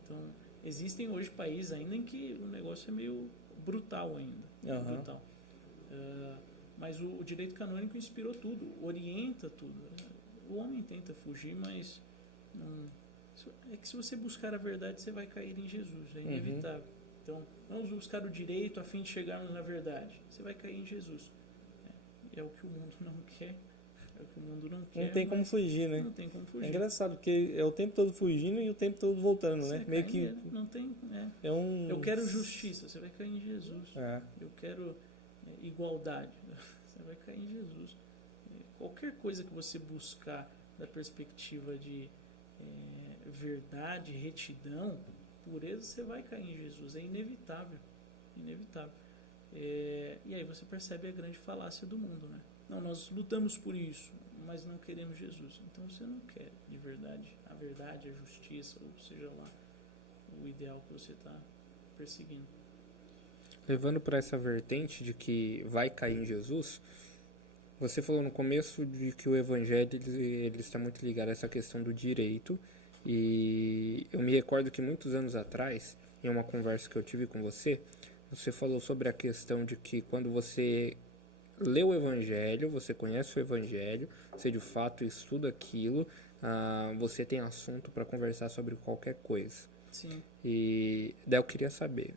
Então, existem hoje países ainda em que o negócio é meio brutal ainda. Aham. Brutal. Mas o direito canônico inspirou tudo, orienta tudo. O homem tenta fugir, mas não, é que se você buscar a verdade, você vai cair em Jesus, é inevitável. Então, vamos buscar o direito a fim de chegarmos na verdade. Você vai cair em Jesus. É o que o mundo não quer. É o que o mundo não quer. Não tem como mas fugir, né? Não tem como fugir. É engraçado, porque é o tempo todo fugindo e o tempo todo voltando, Você né? cai Meio que nele, não tem, é um... Eu quero justiça, você vai cair em Jesus. É. Eu quero igualdade, você vai cair em Jesus. Qualquer coisa que você buscar da perspectiva de verdade, retidão, pureza, você vai cair em Jesus. É inevitável. Inevitável. E aí você percebe a grande falácia do mundo, né? Não, nós lutamos por isso, mas não queremos Jesus. Então você não quer de verdade a verdade, a justiça, ou seja lá, o ideal que você está perseguindo. Levando para essa vertente de que vai cair em Jesus, você falou no começo de que o evangelho ele está muito ligado a essa questão do direito, e eu me recordo que muitos anos atrás, em uma conversa que eu tive com você falou sobre a questão de que quando você lê o evangelho, você conhece o evangelho, você de fato estuda aquilo, você tem assunto para conversar sobre qualquer coisa. Sim. E daí eu queria saber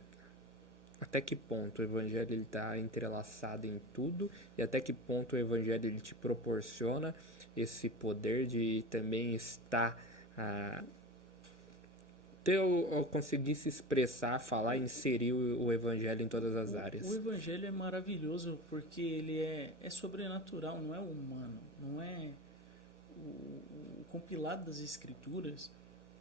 até que ponto o evangelho está entrelaçado em tudo e até que ponto o evangelho ele te proporciona esse poder de também estar conseguir se expressar, falar, inserir o evangelho em todas as áreas. O evangelho é maravilhoso porque ele é sobrenatural, não é humano, não é o compilado das escrituras.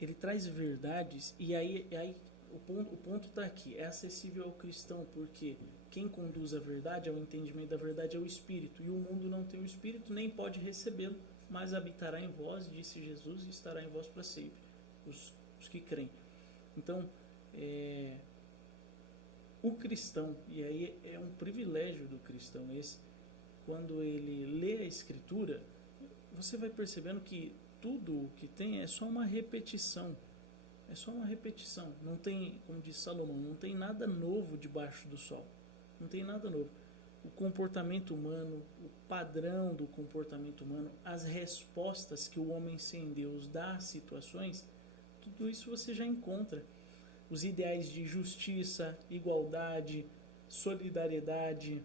Ele traz verdades e aí o ponto está aqui, é acessível ao cristão, porque quem conduz a verdade, ao entendimento da verdade, é o Espírito, e o mundo não tem o Espírito, nem pode recebê-lo, mas habitará em vós, disse Jesus, e estará em vós para sempre, os que creem. Então, o cristão, e aí é um privilégio do cristão esse, quando ele lê a Escritura, você vai percebendo que tudo o que tem é só uma repetição. É só uma repetição. Não tem, como diz Salomão, não tem nada novo debaixo do sol. Não tem nada novo. O comportamento humano, o padrão do comportamento humano, as respostas que o homem sem Deus dá às situações, tudo isso você já encontra. Os ideais de justiça, igualdade, solidariedade,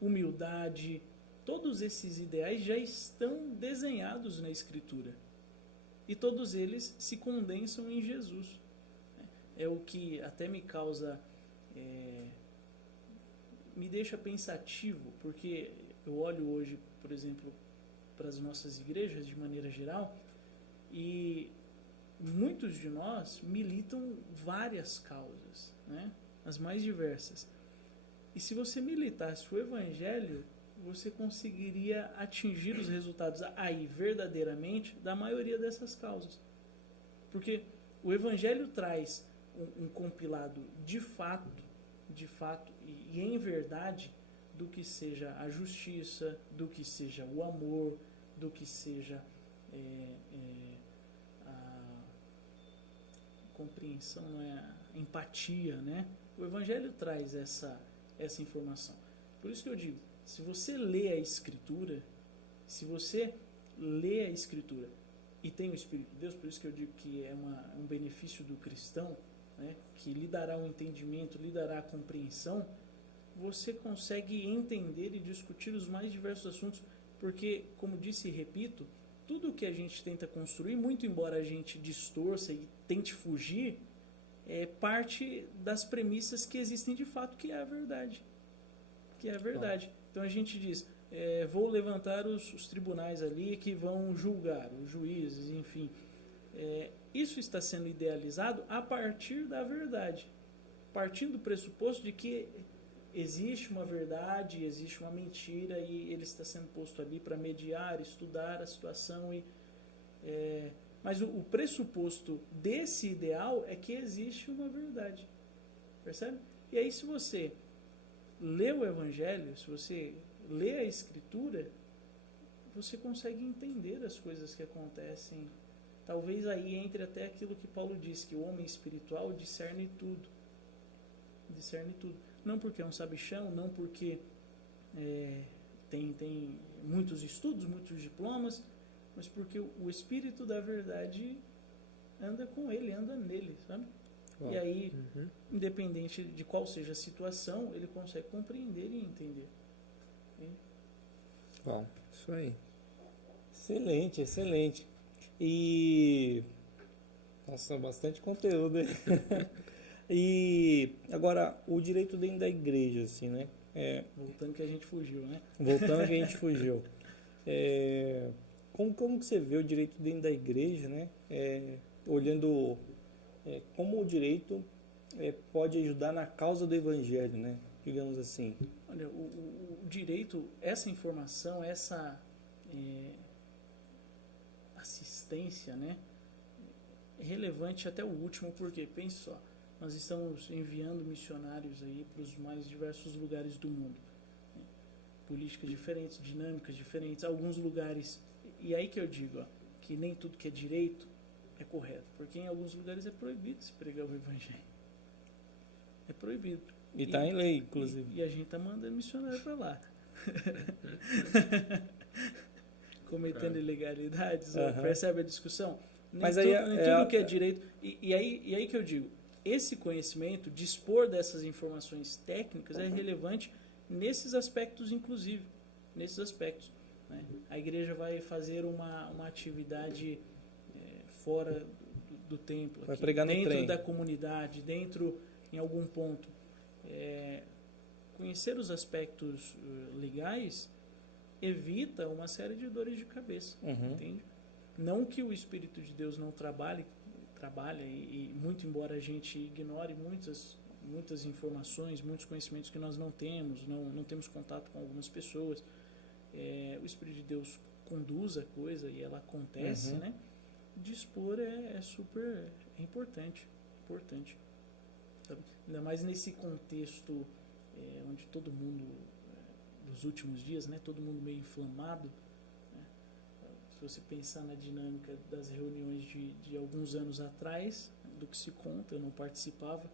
humildade, todos esses ideais já estão desenhados na Escritura. E todos eles se condensam em Jesus. É o que até me causa, me deixa pensativo, porque eu olho hoje, por exemplo, para as nossas igrejas de maneira geral, e muitos de nós militam várias causas, né? As mais diversas. E se você militasse o Evangelho, você conseguiria atingir os resultados aí verdadeiramente da maioria dessas causas. Porque o Evangelho traz um compilado de fato e em verdade do que seja a justiça, do que seja o amor, do que seja a compreensão, não é? A empatia, né? O Evangelho traz essa informação. Por isso que eu digo, se você lê a Escritura, e tem o Espírito de Deus, por isso que eu digo que é um benefício do cristão, né, que lhe dará um entendimento, lhe dará a compreensão, você consegue entender e discutir os mais diversos assuntos, porque, como disse e repito, tudo que a gente tenta construir, muito embora a gente distorça e tente fugir, é parte das premissas que existem de fato, que é a verdade. Então a gente diz, vou levantar os tribunais ali que vão julgar, os juízes, enfim. Isso está sendo idealizado a partir da verdade, partindo do pressuposto de que existe uma verdade, existe uma mentira e ele está sendo posto ali para mediar, estudar a situação. Mas o pressuposto desse ideal é que existe uma verdade, percebe? E aí, se você lê o Evangelho, se você lê a Escritura, você consegue entender as coisas que acontecem. Talvez aí entre até aquilo que Paulo diz, que o homem espiritual discerne tudo. Não porque é um sabichão, não porque tem muitos estudos, muitos diplomas, mas porque o Espírito da verdade anda com ele, anda nele, sabe? Bom, e aí, independente de qual seja a situação, ele consegue compreender e entender. Bom, isso aí. Excelente, excelente. E... Nossa, bastante conteúdo. E agora, o direito dentro da igreja, assim, né? Voltando que a gente fugiu, né? Voltando que a gente fugiu. Como que você vê o direito dentro da igreja, né? Olhando como o direito pode ajudar na causa do evangelho, né? Digamos assim. Olha, o direito, essa informação, essa assistência, né? É relevante até o último, porque, pense só, nós estamos enviando missionários aí para os mais diversos lugares do mundo. Né? Políticas diferentes, dinâmicas diferentes, alguns lugares. E aí que eu digo, que nem tudo que é direito é correto, porque em alguns lugares é proibido se pregar o evangelho. É proibido. E está em lei, inclusive. E a gente está mandando missionário para lá. Cometendo ilegalidades, percebe a discussão? Mas nem tudo que é direito. E aí que eu digo, esse conhecimento, dispor dessas informações técnicas é relevante nesses aspectos, inclusive. Nesses aspectos. Né? A igreja vai fazer uma atividade fora do templo, vai aqui, pregar no dentro trem. da comunidade, dentro em algum ponto. Conhecer os aspectos legais evita uma série de dores de cabeça, entende? Não que o Espírito de Deus não trabalha e muito embora a gente ignore muitas informações, muitos conhecimentos que nós não temos, não temos contato com algumas pessoas, o Espírito de Deus conduz a coisa e ela acontece, né? Dispor é super importante. Sabe? Ainda mais nesse contexto onde todo mundo, nos últimos dias, né, todo mundo meio inflamado. Né? Se você pensar na dinâmica das reuniões de alguns anos atrás, do que se conta, eu não participava,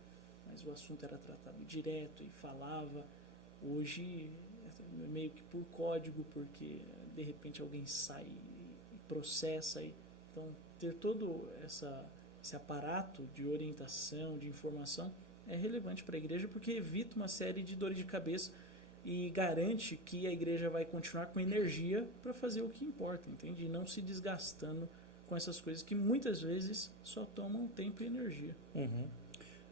mas o assunto era tratado direto e falava. Hoje é meio que por código, porque de repente alguém sai e processa. Então, ter toda esse aparato de orientação, de informação, é relevante para a igreja porque evita uma série de dores de cabeça e garante que a igreja vai continuar com energia para fazer o que importa, entende? E não se desgastando com essas coisas que muitas vezes só tomam tempo e energia. Uhum.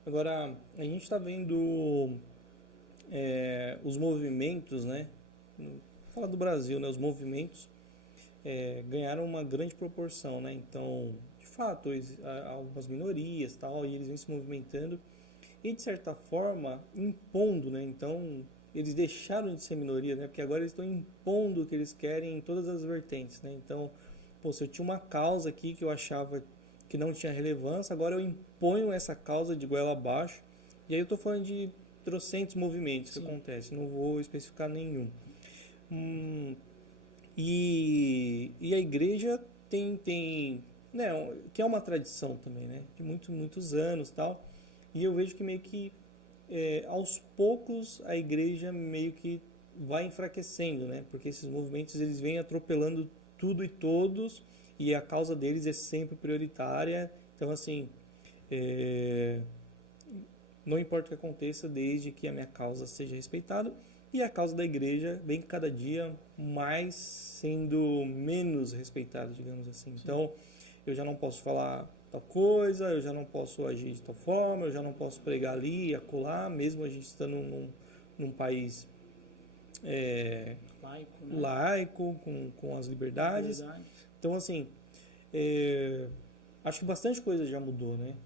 Agora, a gente está vendo os movimentos, né? Fala do Brasil, né? Os movimentos ganharam uma grande proporção, né? Então, de fato, há algumas minorias, tal, e eles vêm se movimentando e, de certa forma, impondo, né? Então, eles deixaram de ser minoria, né? Porque agora eles estão impondo o que eles querem em todas as vertentes, né? Então, pô, se eu tinha uma causa aqui que eu achava que não tinha relevância, agora eu imponho essa causa de goela abaixo. E aí eu estou falando de trocentos movimentos que acontecem, não vou especificar nenhum. E a igreja tem né, que é uma tradição também, né? De muitos anos, tal. E eu vejo que meio que aos poucos a igreja meio que vai enfraquecendo, né? Porque esses movimentos eles vêm atropelando tudo e todos e a causa deles é sempre prioritária. Então, assim, não importa o que aconteça, desde que a minha causa seja respeitada. E a causa da igreja vem cada dia mais sendo menos respeitada, digamos assim. Sim. Então, eu já não posso falar tal coisa, eu já não posso agir de tal forma, eu já não posso pregar ali e acolá, mesmo a gente estando num país laico, né? Laico, com as liberdades. Então, assim, acho que bastante coisa já mudou, né?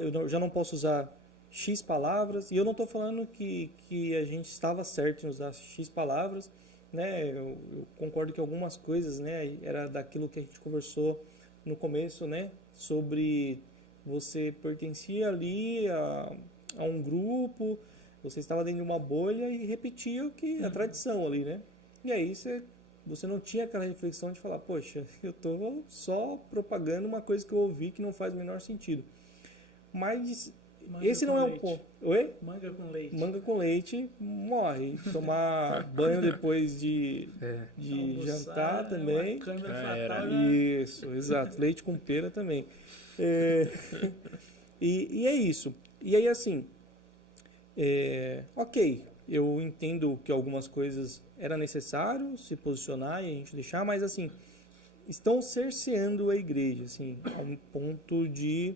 Eu já não posso usar X palavras, e eu não estou falando que a gente estava certo em usar X palavras, né? Eu concordo que algumas coisas, né, era daquilo que a gente conversou no começo, né, sobre você pertencia ali a um grupo, você estava dentro de uma bolha e repetia o que a tradição ali, né? E aí você não tinha aquela reflexão de falar, poxa, eu estou só propagando uma coisa que eu ouvi que não faz o menor sentido. Mas esse não é o ponto. Oi? Manga com leite. Manga com leite morre. Tomar banho depois de jantar também. Uma câmera fatal. Isso, exato. Leite com pera também. E é isso. E aí, assim, ok, eu entendo que algumas coisas era necessário se posicionar e a gente deixar, mas, assim, estão cerceando a igreja, assim, a um ponto de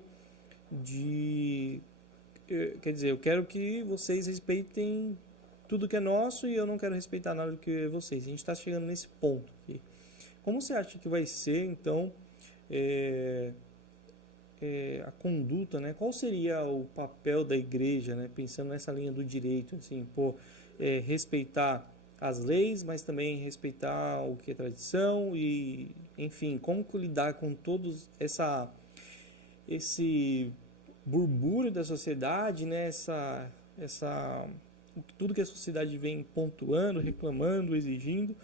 quer dizer, eu quero que vocês respeitem tudo que é nosso e eu não quero respeitar nada do que é vocês. A gente está chegando nesse ponto aqui. Como você acha que vai ser, então, a conduta, né? Qual seria o papel da igreja, né? Pensando nessa linha do direito, assim, respeitar as leis, mas também respeitar o que é tradição e, enfim, como lidar com todos esse burbúrio da sociedade, né? Tudo que a sociedade vem pontuando, reclamando, exigindo,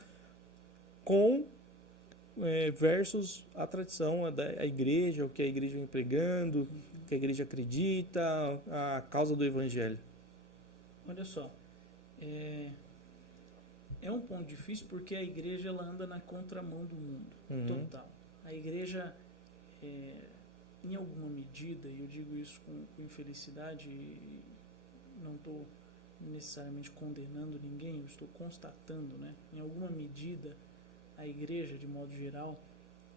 versus a tradição, a igreja, o que a igreja vem pregando, o que a igreja acredita, a causa do evangelho. Olha só, é um ponto difícil porque a igreja ela anda na contramão do mundo, total. A igreja em alguma medida, e eu digo isso com infelicidade, e não estou necessariamente condenando ninguém, eu estou constatando, né? Em alguma medida, a igreja, de modo geral,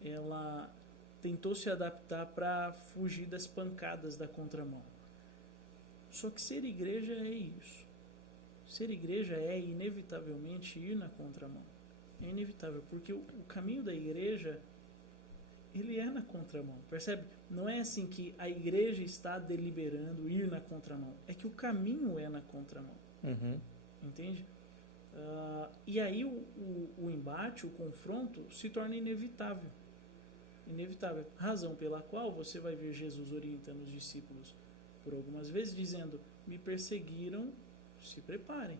ela tentou se adaptar para fugir das pancadas da contramão. Só que ser igreja é isso. Ser igreja é, inevitavelmente, ir na contramão. É inevitável, porque o caminho da igreja ele é na contramão, percebe? Não é assim que a igreja está deliberando ir na contramão, é que o caminho é na contramão, entende? E aí o embate, o confronto se torna inevitável, razão pela qual você vai ver Jesus orientando os discípulos por algumas vezes, dizendo, me perseguiram, se preparem,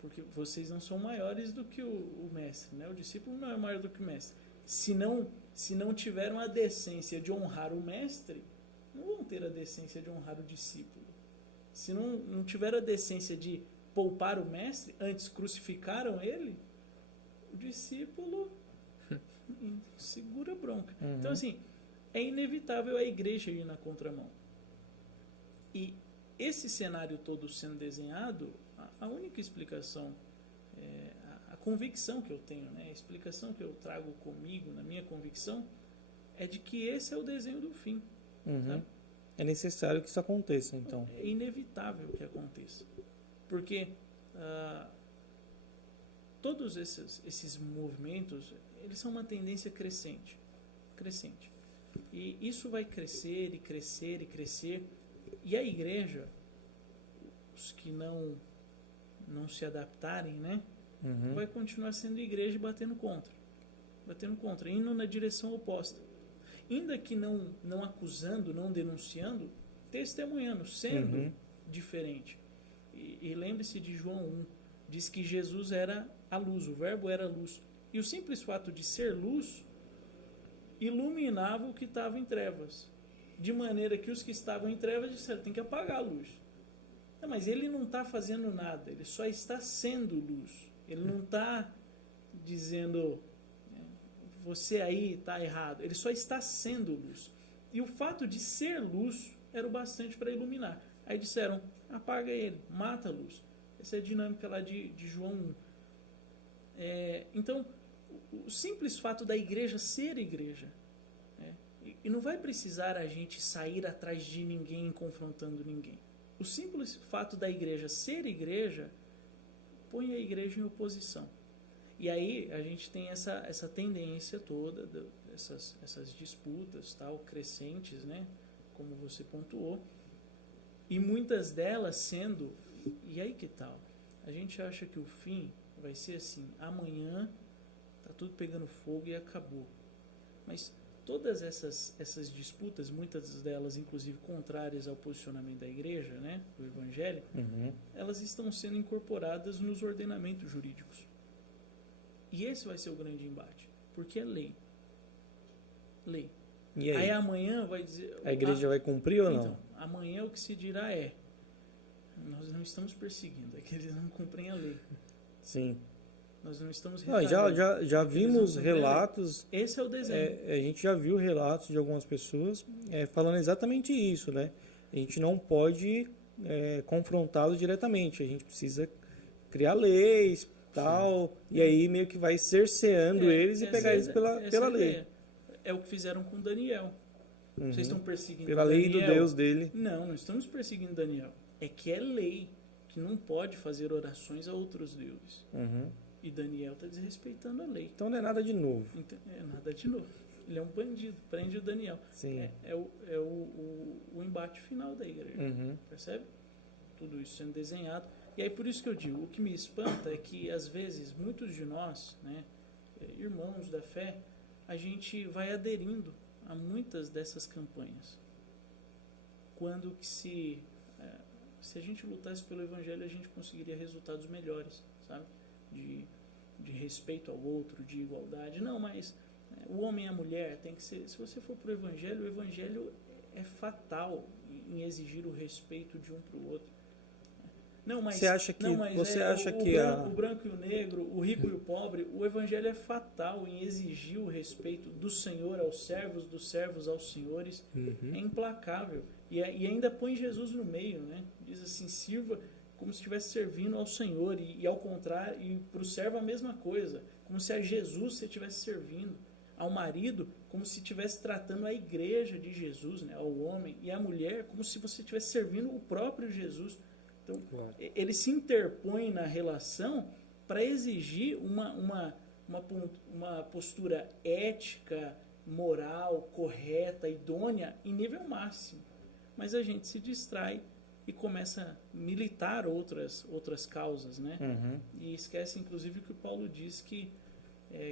porque vocês não são maiores do que o mestre, né? O discípulo não é maior do que o mestre. Se não tiveram a decência de honrar o mestre, não vão ter a decência de honrar o discípulo. Se não tiveram a decência de poupar o mestre, antes crucificaram ele, o discípulo segura a bronca. Então, assim, é inevitável a igreja ir na contramão. E esse cenário todo sendo desenhado, a única explicação, a convicção que eu tenho, né, a explicação que eu trago comigo, na minha convicção, é de que esse é o desenho do fim. Uhum. É necessário que isso aconteça, então. É inevitável que aconteça. Porque todos esses movimentos, eles são uma tendência crescente. E isso vai crescer e crescer e crescer. E a igreja, os que não se adaptarem, né, vai continuar sendo igreja e batendo contra, indo na direção oposta. Ainda que não acusando, não denunciando, testemunhando, sendo diferente. E lembre-se de João 1, diz que Jesus era a luz, o verbo era luz. E o simples fato de ser luz iluminava o que estava em trevas. De maneira que os que estavam em trevas disseram, tem que apagar a luz. Não, mas ele não está fazendo nada, ele só está sendo luz. Ele não está dizendo, você aí está errado. Ele só está sendo luz. E o fato de ser luz era o bastante para iluminar. Aí disseram, apaga ele, mata a luz. Essa é a dinâmica lá de João 1. Então, o simples fato da igreja ser igreja, e não vai precisar a gente sair atrás de ninguém, confrontando ninguém. O simples fato da igreja ser igreja, põe a igreja em oposição. E aí a gente tem essa tendência toda, essas disputas tal, crescentes, né, como você pontuou, e muitas delas sendo, e aí que tal? A gente acha que o fim vai ser assim, amanhã tá tudo pegando fogo e acabou. Mas todas essas disputas, muitas delas inclusive contrárias ao posicionamento da igreja, né, do evangelho, elas estão sendo incorporadas nos ordenamentos jurídicos. E esse vai ser o grande embate, porque é lei. E aí amanhã vai dizer... A igreja vai cumprir ou não? Então, amanhã o que se dirá nós não estamos perseguindo, é que eles não cumprem a lei. Sim. Nós não estamos já vimos relatos. Esse é o desenho. A gente já viu relatos de algumas pessoas falando exatamente isso, né? A gente não pode confrontá-los diretamente. A gente precisa criar leis, tal, e aí meio que vai cerceando eles e pegar eles pela lei. É o que fizeram com Daniel. Vocês estão perseguindo pela Daniel. lei do Deus dele. Não estamos perseguindo Daniel. É que é lei que não pode fazer orações a outros deuses. E Daniel está desrespeitando a lei. Então não é nada de novo. Então, nada de novo. Ele é um bandido, prende o Daniel. Sim. É o embate final da igreja. Percebe? Tudo isso sendo desenhado. E aí por isso que eu digo, o que me espanta é que às vezes muitos de nós, né, irmãos da fé, a gente vai aderindo a muitas dessas campanhas. Quando que se a gente lutasse pelo evangelho, a gente conseguiria resultados melhores, sabe? De respeito ao outro, de igualdade. Não, mas o homem e a mulher tem que ser... Se você for para o evangelho é fatal em exigir o respeito de um para o outro. Não, mas você acha que o branco e o negro, o rico e o pobre, o evangelho é fatal em exigir o respeito do Senhor aos servos, dos servos aos senhores. É implacável. E ainda põe Jesus no meio, né? Diz assim, sirva como se estivesse servindo ao Senhor, e ao contrário, e para o servo a mesma coisa, como se a Jesus você estivesse servindo, ao marido como se estivesse tratando a igreja de Jesus, né, ao homem, e a mulher como se você estivesse servindo o próprio Jesus. Então, ele se interpõe na relação para exigir uma postura ética, moral, correta, idônea, em nível máximo. Mas a gente se distrai e começa a militar outras causas, né? E esquece, inclusive, que o Paulo diz que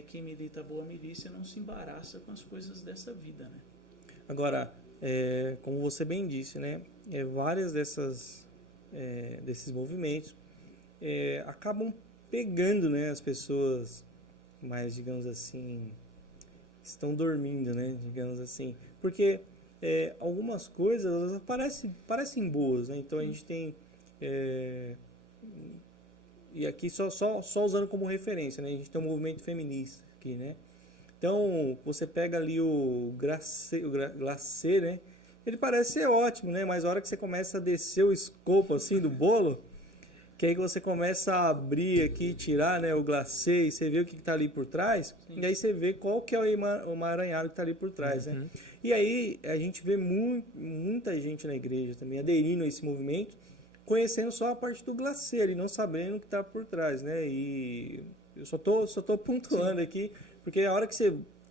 quem milita a boa milícia não se embaraça com as coisas dessa vida, né? Agora, como você bem disse, né? Várias desses movimentos acabam pegando, né, as pessoas mais, digamos assim, estão dormindo, né? Digamos assim. Porque algumas coisas parecem boas, né? Então a gente tem e aqui só usando como referência, né? A gente tem um movimento feminista aqui, né? Então, você pega ali o glacê, né? Ele parece ser ótimo, né? Mas a hora que você começa a descer o escopo assim do bolo, que aí você começa a abrir aqui, tirar, né, o glacê, e você vê o que está ali por trás, e aí você vê qual que é o emaranhado que está ali por trás, né? E aí a gente vê muita gente na igreja também aderindo a esse movimento, conhecendo só a parte do glacê ali, não sabendo o que está por trás, né? E eu só tô pontuando aqui, porque a hora que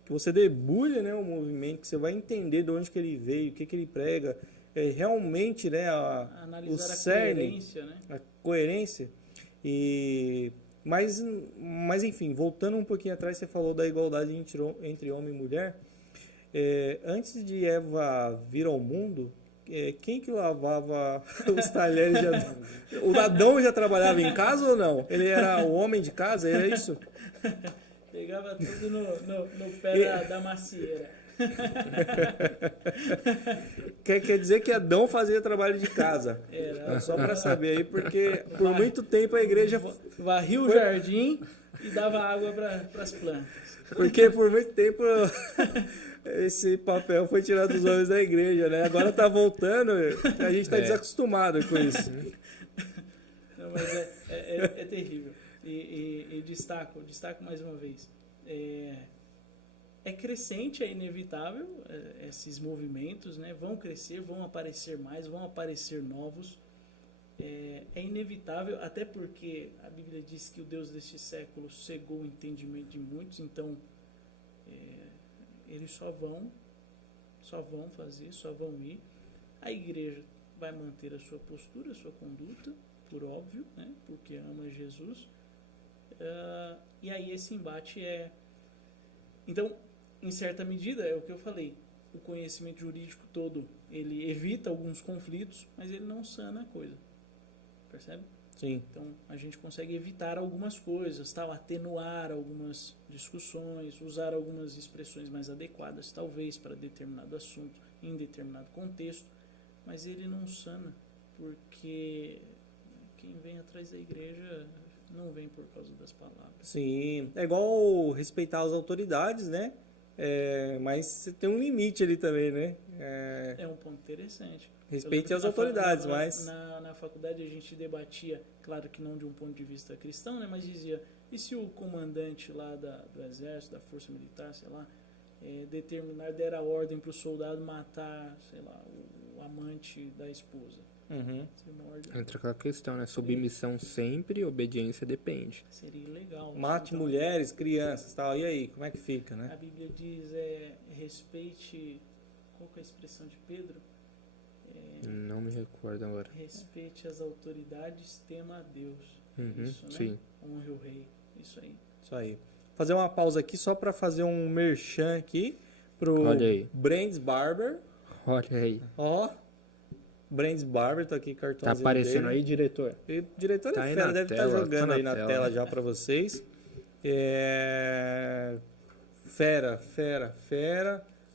você debulha, né, o movimento, que você vai entender de onde que ele veio, o que que ele prega, realmente, né, Analisar o a cerne, coerência, né? a coerência. Mas enfim, voltando um pouquinho atrás, você falou da igualdade entre homem e mulher. Antes de Eva vir ao mundo, quem que lavava os talheres de Adão? O Adão já trabalhava em casa ou não? Ele era o homem de casa, era isso? Pegava tudo no pé da macieira. Quer dizer que Adão fazia trabalho de casa. Era. Só para saber aí, porque por muito tempo a igreja... Varria o jardim e dava água para as plantas. Porque por muito tempo esse papel foi tirado dos homens da igreja, né? Agora tá voltando, a gente tá desacostumado com isso. Não, mas é terrível. E destaco mais uma vez. É crescente, é inevitável, esses movimentos, né? Vão crescer, vão aparecer mais, vão aparecer novos. É inevitável, até porque a Bíblia diz que o Deus deste século cegou o entendimento de muitos, então eles só vão fazer, só vão ir. A igreja vai manter a sua postura, a sua conduta, por óbvio, né? Porque ama Jesus. E aí esse embate Então, em certa medida, é o que eu falei, o conhecimento jurídico todo, ele evita alguns conflitos, mas ele não sana a coisa. Percebe? Sim. Então, a gente consegue evitar algumas coisas, atenuar algumas discussões, usar algumas expressões mais adequadas, talvez, para determinado assunto, em determinado contexto, mas ele não sana, porque quem vem atrás da igreja não vem por causa das palavras. Sim, é igual respeitar as autoridades, né? Mas você tem um limite ali também, né? É um ponto interessante. Respeite as autoridades, mas... Na faculdade a gente debatia, claro que não de um ponto de vista cristão, né? Mas dizia, e se o comandante lá do exército, da força militar, sei lá, der a ordem para o soldado matar, sei lá, o amante da esposa? Uhum. Entra aquela questão, né? Submissão sempre, obediência depende. Seria legal. Mate mulheres, crianças, tal. E aí, como é que fica, né? A Bíblia diz, respeite... Qual que é a expressão de Pedro? Não me recordo agora. Respeite as autoridades, tema a Deus. Isso, né? Sim. Honre o rei. Isso aí. Isso aí. Fazer uma pausa aqui só para fazer um merchan aqui pro Olha aí. Brands Barber. Olha aí. Ó, Brands Barber, tá aqui cartãozinho Tá aparecendo dele. aí, diretor? E o diretor Tá aí fera, na deve estar tela, jogando tá aí na na tela. tela já para vocês. Fera.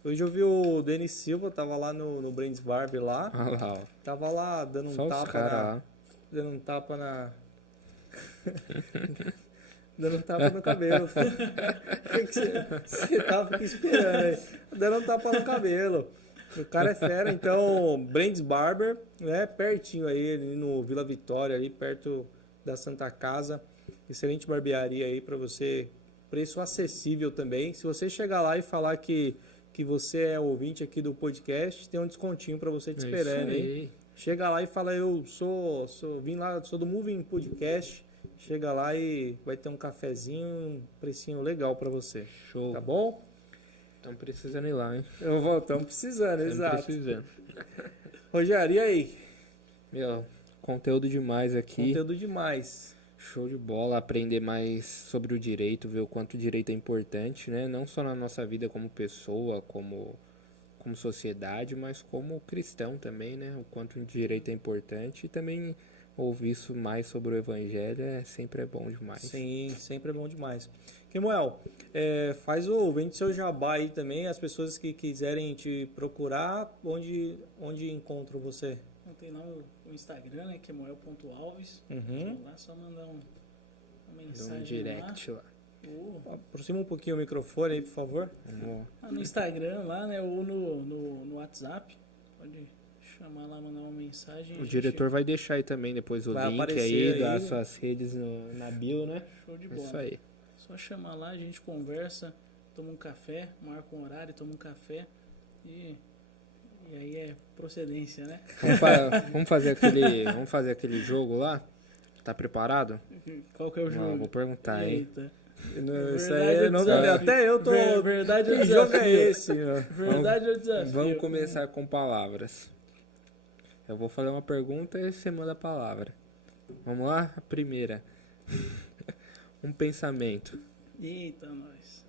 Hoje eu vi o Denis Silva, tava lá no Brands Barber lá. Olha lá, ó. Tava lá dando Só um os tapa caras. dando um tapa na... dando um tapa no cabelo. Você tava aqui esperando aí. Dando um tapa no cabelo. O cara é fera, então, Brands Barber, né? Pertinho aí, ali no Vila Vitória, ali perto da Santa Casa. Excelente barbearia aí para você. Preço acessível também. Se você chegar lá e falar que você é ouvinte aqui do podcast, tem um descontinho para você te esperando, hein? Chega lá e fala, eu vim lá, sou do Moving Podcast. Chega lá e vai ter um cafezinho, um precinho legal para você. Show. Tá bom? Estamos precisando ir lá, hein? Estamos precisando, exato. Precisando. Rogério, e aí? Meu, conteúdo demais aqui. Conteúdo demais. Show de bola, aprender mais sobre o direito, ver o quanto o direito é importante, né? Não só na nossa vida como pessoa, como sociedade, mas como cristão também, né? O quanto o direito é importante e também ouvir isso mais sobre o evangelho sempre é bom demais. Sim, sempre é bom demais. Kemuel, vende seu jabá aí também, as pessoas que quiserem te procurar, onde encontram você? Tem lá o Instagram, né, kemuel.alves. Uhum. Lá só mandar uma mensagem Um direct lá. Aproxima um pouquinho o microfone aí, por favor. No Instagram lá, né? Ou no WhatsApp. Pode chamar lá, mandar uma mensagem. O diretor vai deixar aí também depois o Vai link aparecer aí aí. das suas redes na bio, né? Show de É bola. isso aí. Só chamar lá, a gente conversa, toma um café, marca um horário, toma um café e aí é procedência, né? Vamos fazer aquele jogo lá? Tá preparado? Qual que é o jogo? Não, vou perguntar, hein? Eita. Não, isso Verdade aí ou não desafio? até eu tô. Verdade ou Que jogo é desafio? esse, meu? Verdade ou desafio? Vamos começar com palavras. Eu vou fazer uma pergunta e você manda a palavra. Vamos lá? A primeira. Um pensamento. Eita, nós.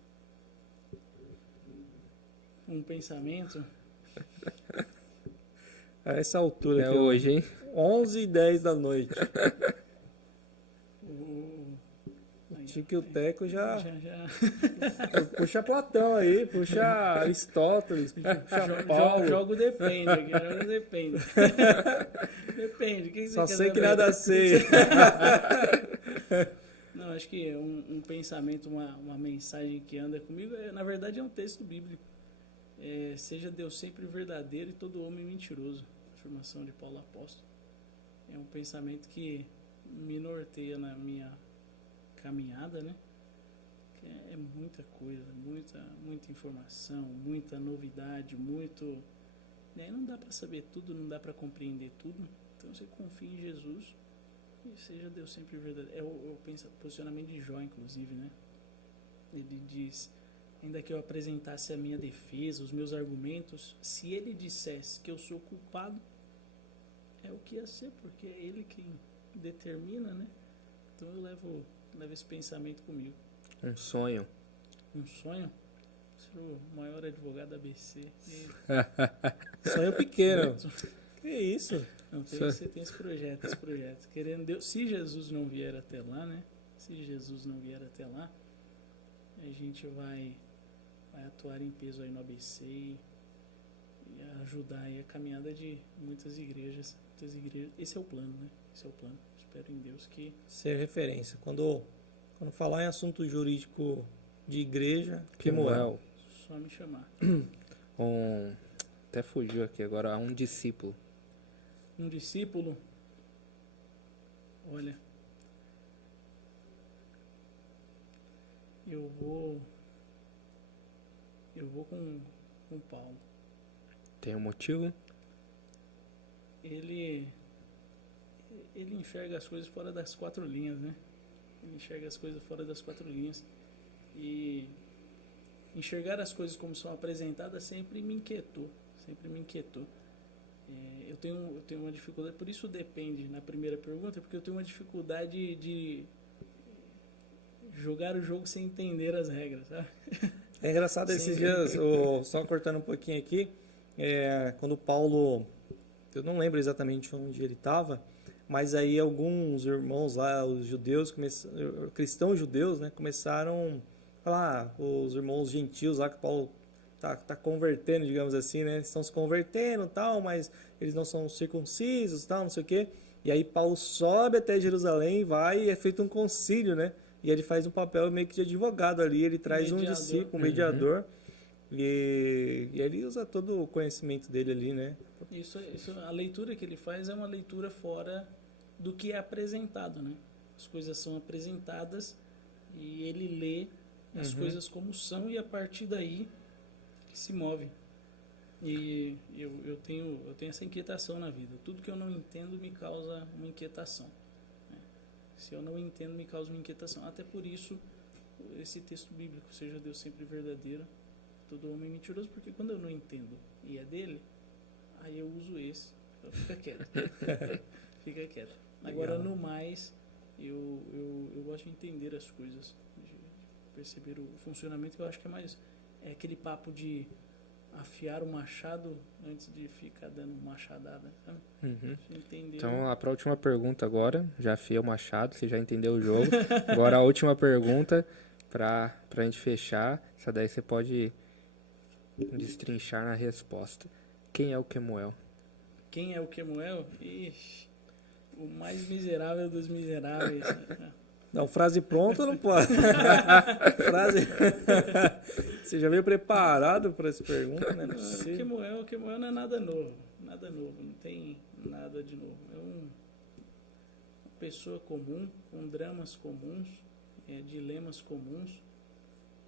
Um pensamento. A essa altura É aqui, hoje, hein? 11h10 da noite. Aí, Tique e o Teco já já. puxa Platão aí, puxa Aristóteles, puxa Paulo. Jogo depende aqui, jogo depende. Depende, o que você Só quer sei que saber? nada sei. Não, acho que um pensamento, uma mensagem que anda comigo, na verdade é um texto bíblico. Seja Deus sempre verdadeiro e todo homem mentiroso. Afirmação de Paulo Apóstolo. É um pensamento que me norteia na minha caminhada, né? Que é muita coisa, muita informação, muita novidade, muito... Né? Não dá para saber tudo, não dá para compreender tudo. Então você confia em Jesus e seja Deus sempre verdadeiro. É o posicionamento de Jó, inclusive, né? Ele diz: ainda que eu apresentasse a minha defesa, os meus argumentos, se ele dissesse que eu sou culpado, é o que ia ser, porque é ele quem determina, né? Então eu levo esse pensamento comigo. Um sonho. Um sonho? Ser o maior advogado da ABC. Sonho pequeno. Que isso? Não, você tem esse projeto. Querendo Deus, se Jesus não vier até lá, né? Se Jesus não vier até lá, a gente vai atuar em peso aí no ABC e ajudar aí a caminhada de muitas igrejas. Esse é o plano, né? Esse é o plano. Espero em Deus que... Ser referência. Quando falar em assunto jurídico de igreja, Kemuel. Só me chamar. Até fugiu aqui agora. Um discípulo. Um discípulo, olha, eu vou com Paulo. Tem um motivo? Ele enxerga as coisas fora das quatro linhas, né? Ele enxerga as coisas fora das quatro linhas. E enxergar as coisas como são apresentadas sempre me inquietou. Eu tenho uma dificuldade, por isso depende na primeira pergunta, porque eu tenho uma dificuldade de jogar o jogo sem entender as regras, sabe? É engraçado esses dias, só cortando um pouquinho aqui, quando Paulo, eu não lembro exatamente onde ele estava, mas aí alguns irmãos lá, os judeus, cristãos judeus, né, começaram a falar, os irmãos gentios lá que Paulo tá convertendo, digamos assim, né, estão se convertendo e tal, mas eles não são circuncisos tal, não sei o quê. E aí Paulo sobe até Jerusalém, vai e é feito um concílio, né? E ele faz um papel meio que de advogado ali, ele traz um discípulo, um mediador, e ele usa todo o conhecimento dele ali, né? Isso, a leitura que ele faz é uma leitura fora do que é apresentado, né? As coisas são apresentadas e ele lê as coisas como são e a partir daí se move. E eu tenho essa inquietação na vida. Tudo que eu não entendo me causa uma inquietação. Se eu não entendo, me causa uma inquietação. Até por isso, esse texto bíblico, seja Deus sempre verdadeiro, todo homem mentiroso, porque quando eu não entendo e é dele, aí eu uso esse. Então fica quieto. Fica quieto. Agora, no mais, eu gosto de entender as coisas, de perceber o funcionamento, que eu acho que é mais... É aquele papo de afiar o machado antes de ficar dando machadada, sabe? Entendeu? Então, lá para a última pergunta agora, já afiei o machado, você já entendeu o jogo. Agora a última pergunta, pra gente fechar, essa daí você pode destrinchar na resposta. Quem é o Kemuel? Quem é o Kemuel? Ixi, o mais miserável dos miseráveis. Não, frase pronta não pode. Frase... Você já veio preparado para essa pergunta, né? Não O sei. Kemuel não é nada novo. Nada novo, não tem nada de novo. É uma pessoa comum, com dramas comuns, dilemas comuns.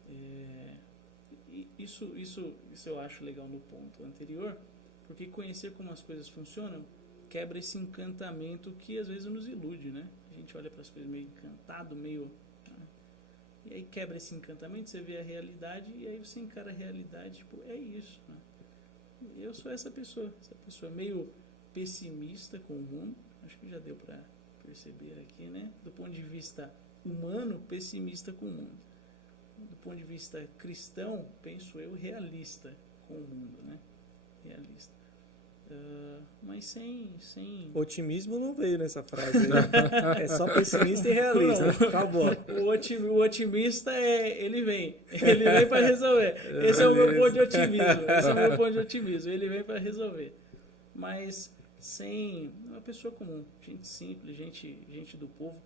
E isso eu acho legal no ponto anterior, porque conhecer como as coisas funcionam quebra esse encantamento que às vezes nos ilude, né? A gente olha para as coisas meio encantado, meio... E aí quebra esse encantamento, você vê a realidade e aí você encara a realidade, tipo, é isso, né? Eu sou essa pessoa meio pessimista com o mundo, acho que já deu para perceber aqui, né? Do ponto de vista humano, pessimista com o mundo. Do ponto de vista cristão, penso eu, realista com o mundo, né? Realista. Mas sem... Otimismo não veio nessa frase aí. É só pessimista e realista. Não. Acabou. O otimista ele vem para resolver. Esse é o meu ponto de otimismo. Ele vem para resolver. Mas sem uma pessoa comum, gente simples, gente do povo,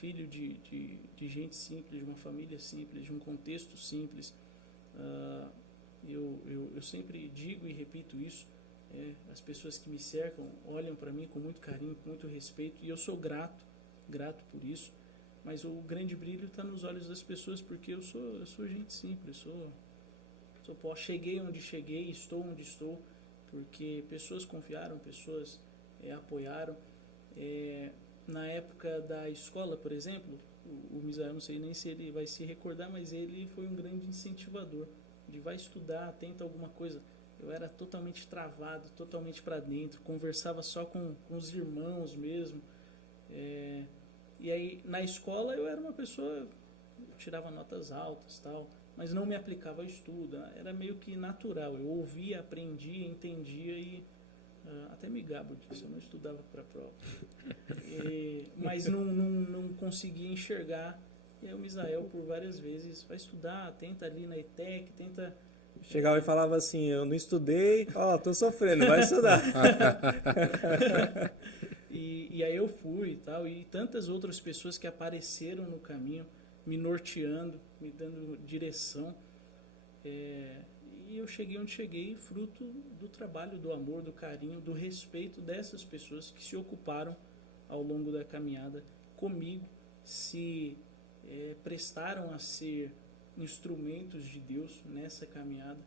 filho de gente simples, de uma família simples, de um contexto simples. Eu sempre digo e repito isso. As pessoas que me cercam olham para mim com muito carinho, com muito respeito, e eu sou grato por isso, mas o grande brilho está nos olhos das pessoas, porque eu sou gente simples, cheguei onde cheguei, estou onde estou, porque pessoas confiaram, pessoas apoiaram. Na época da escola, por exemplo, o Misael, não sei nem se ele vai se recordar, mas ele foi um grande incentivador, de vai estudar, tenta alguma coisa. Eu era totalmente travado, totalmente para dentro, conversava só com os irmãos mesmo. E aí, na escola, eu era uma pessoa, eu tirava notas altas, tal, mas não me aplicava ao estudo. Era meio que natural. Eu ouvia, aprendia, entendia e até me gabo disso. Eu não estudava para a prova. Mas não conseguia enxergar. E aí o Misael, por várias vezes, vai estudar, tenta ali na ETEC, tenta... Chegava e falava assim, eu não estudei, tô sofrendo, vai estudar. E aí eu fui e tal, e tantas outras pessoas que apareceram no caminho, me norteando, me dando direção. E eu cheguei onde cheguei, fruto do trabalho, do amor, do carinho, do respeito dessas pessoas que se ocuparam ao longo da caminhada comigo, se prestaram a ser instrumentos de Deus nessa caminhada,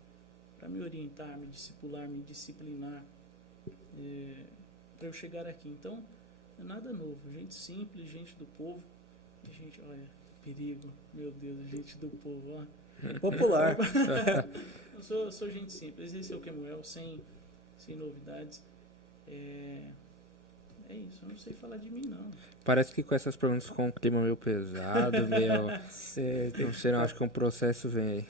para me orientar, me discipular, me disciplinar, para eu chegar aqui. Então, é nada novo, gente simples, gente do povo, gente, olha, perigo, meu Deus, gente do povo, ó. Popular. Eu sou gente simples, esse é o Kemuel, sem novidades. É isso, eu não sei falar de mim, não. Parece que com essas perguntas ficou um clima meio pesado, meio... Não sei, não, acho que um processo vem aí.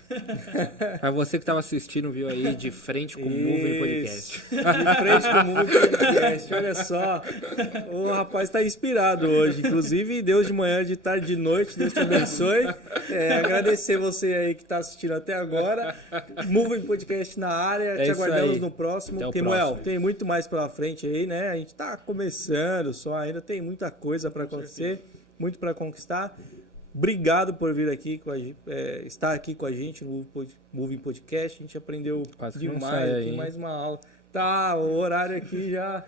Mas você que estava assistindo viu aí de frente com o Moving Podcast. De frente com o Moving Podcast, olha só. O rapaz está inspirado hoje. Inclusive, Deus de manhã, de tarde, de noite, Deus te abençoe. Agradecer você aí que está assistindo até agora. Moving Podcast na área, te aguardamos no próximo. Kemuel, tem muito mais pela frente aí, né? A gente está começando só, ainda tem muita coisa para acontecer, muito para conquistar. Obrigado por vir aqui, estar aqui com a gente no Moving Podcast. A gente aprendeu demais aqui, mais uma aula. Tá, o horário aqui já...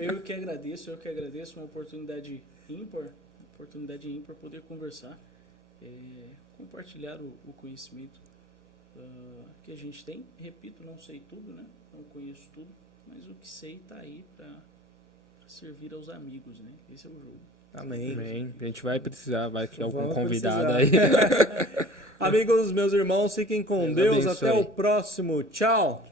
Eu que agradeço, uma oportunidade ímpar poder conversar, compartilhar o conhecimento que a gente tem. Repito, não sei tudo, né? Não conheço tudo, mas o que sei está aí para servir aos amigos, né? Esse é o jogo. Amém. A gente vai precisar, vai ter algum convidado aí. Amigos, meus irmãos, fiquem com Deus. Até o próximo. Tchau.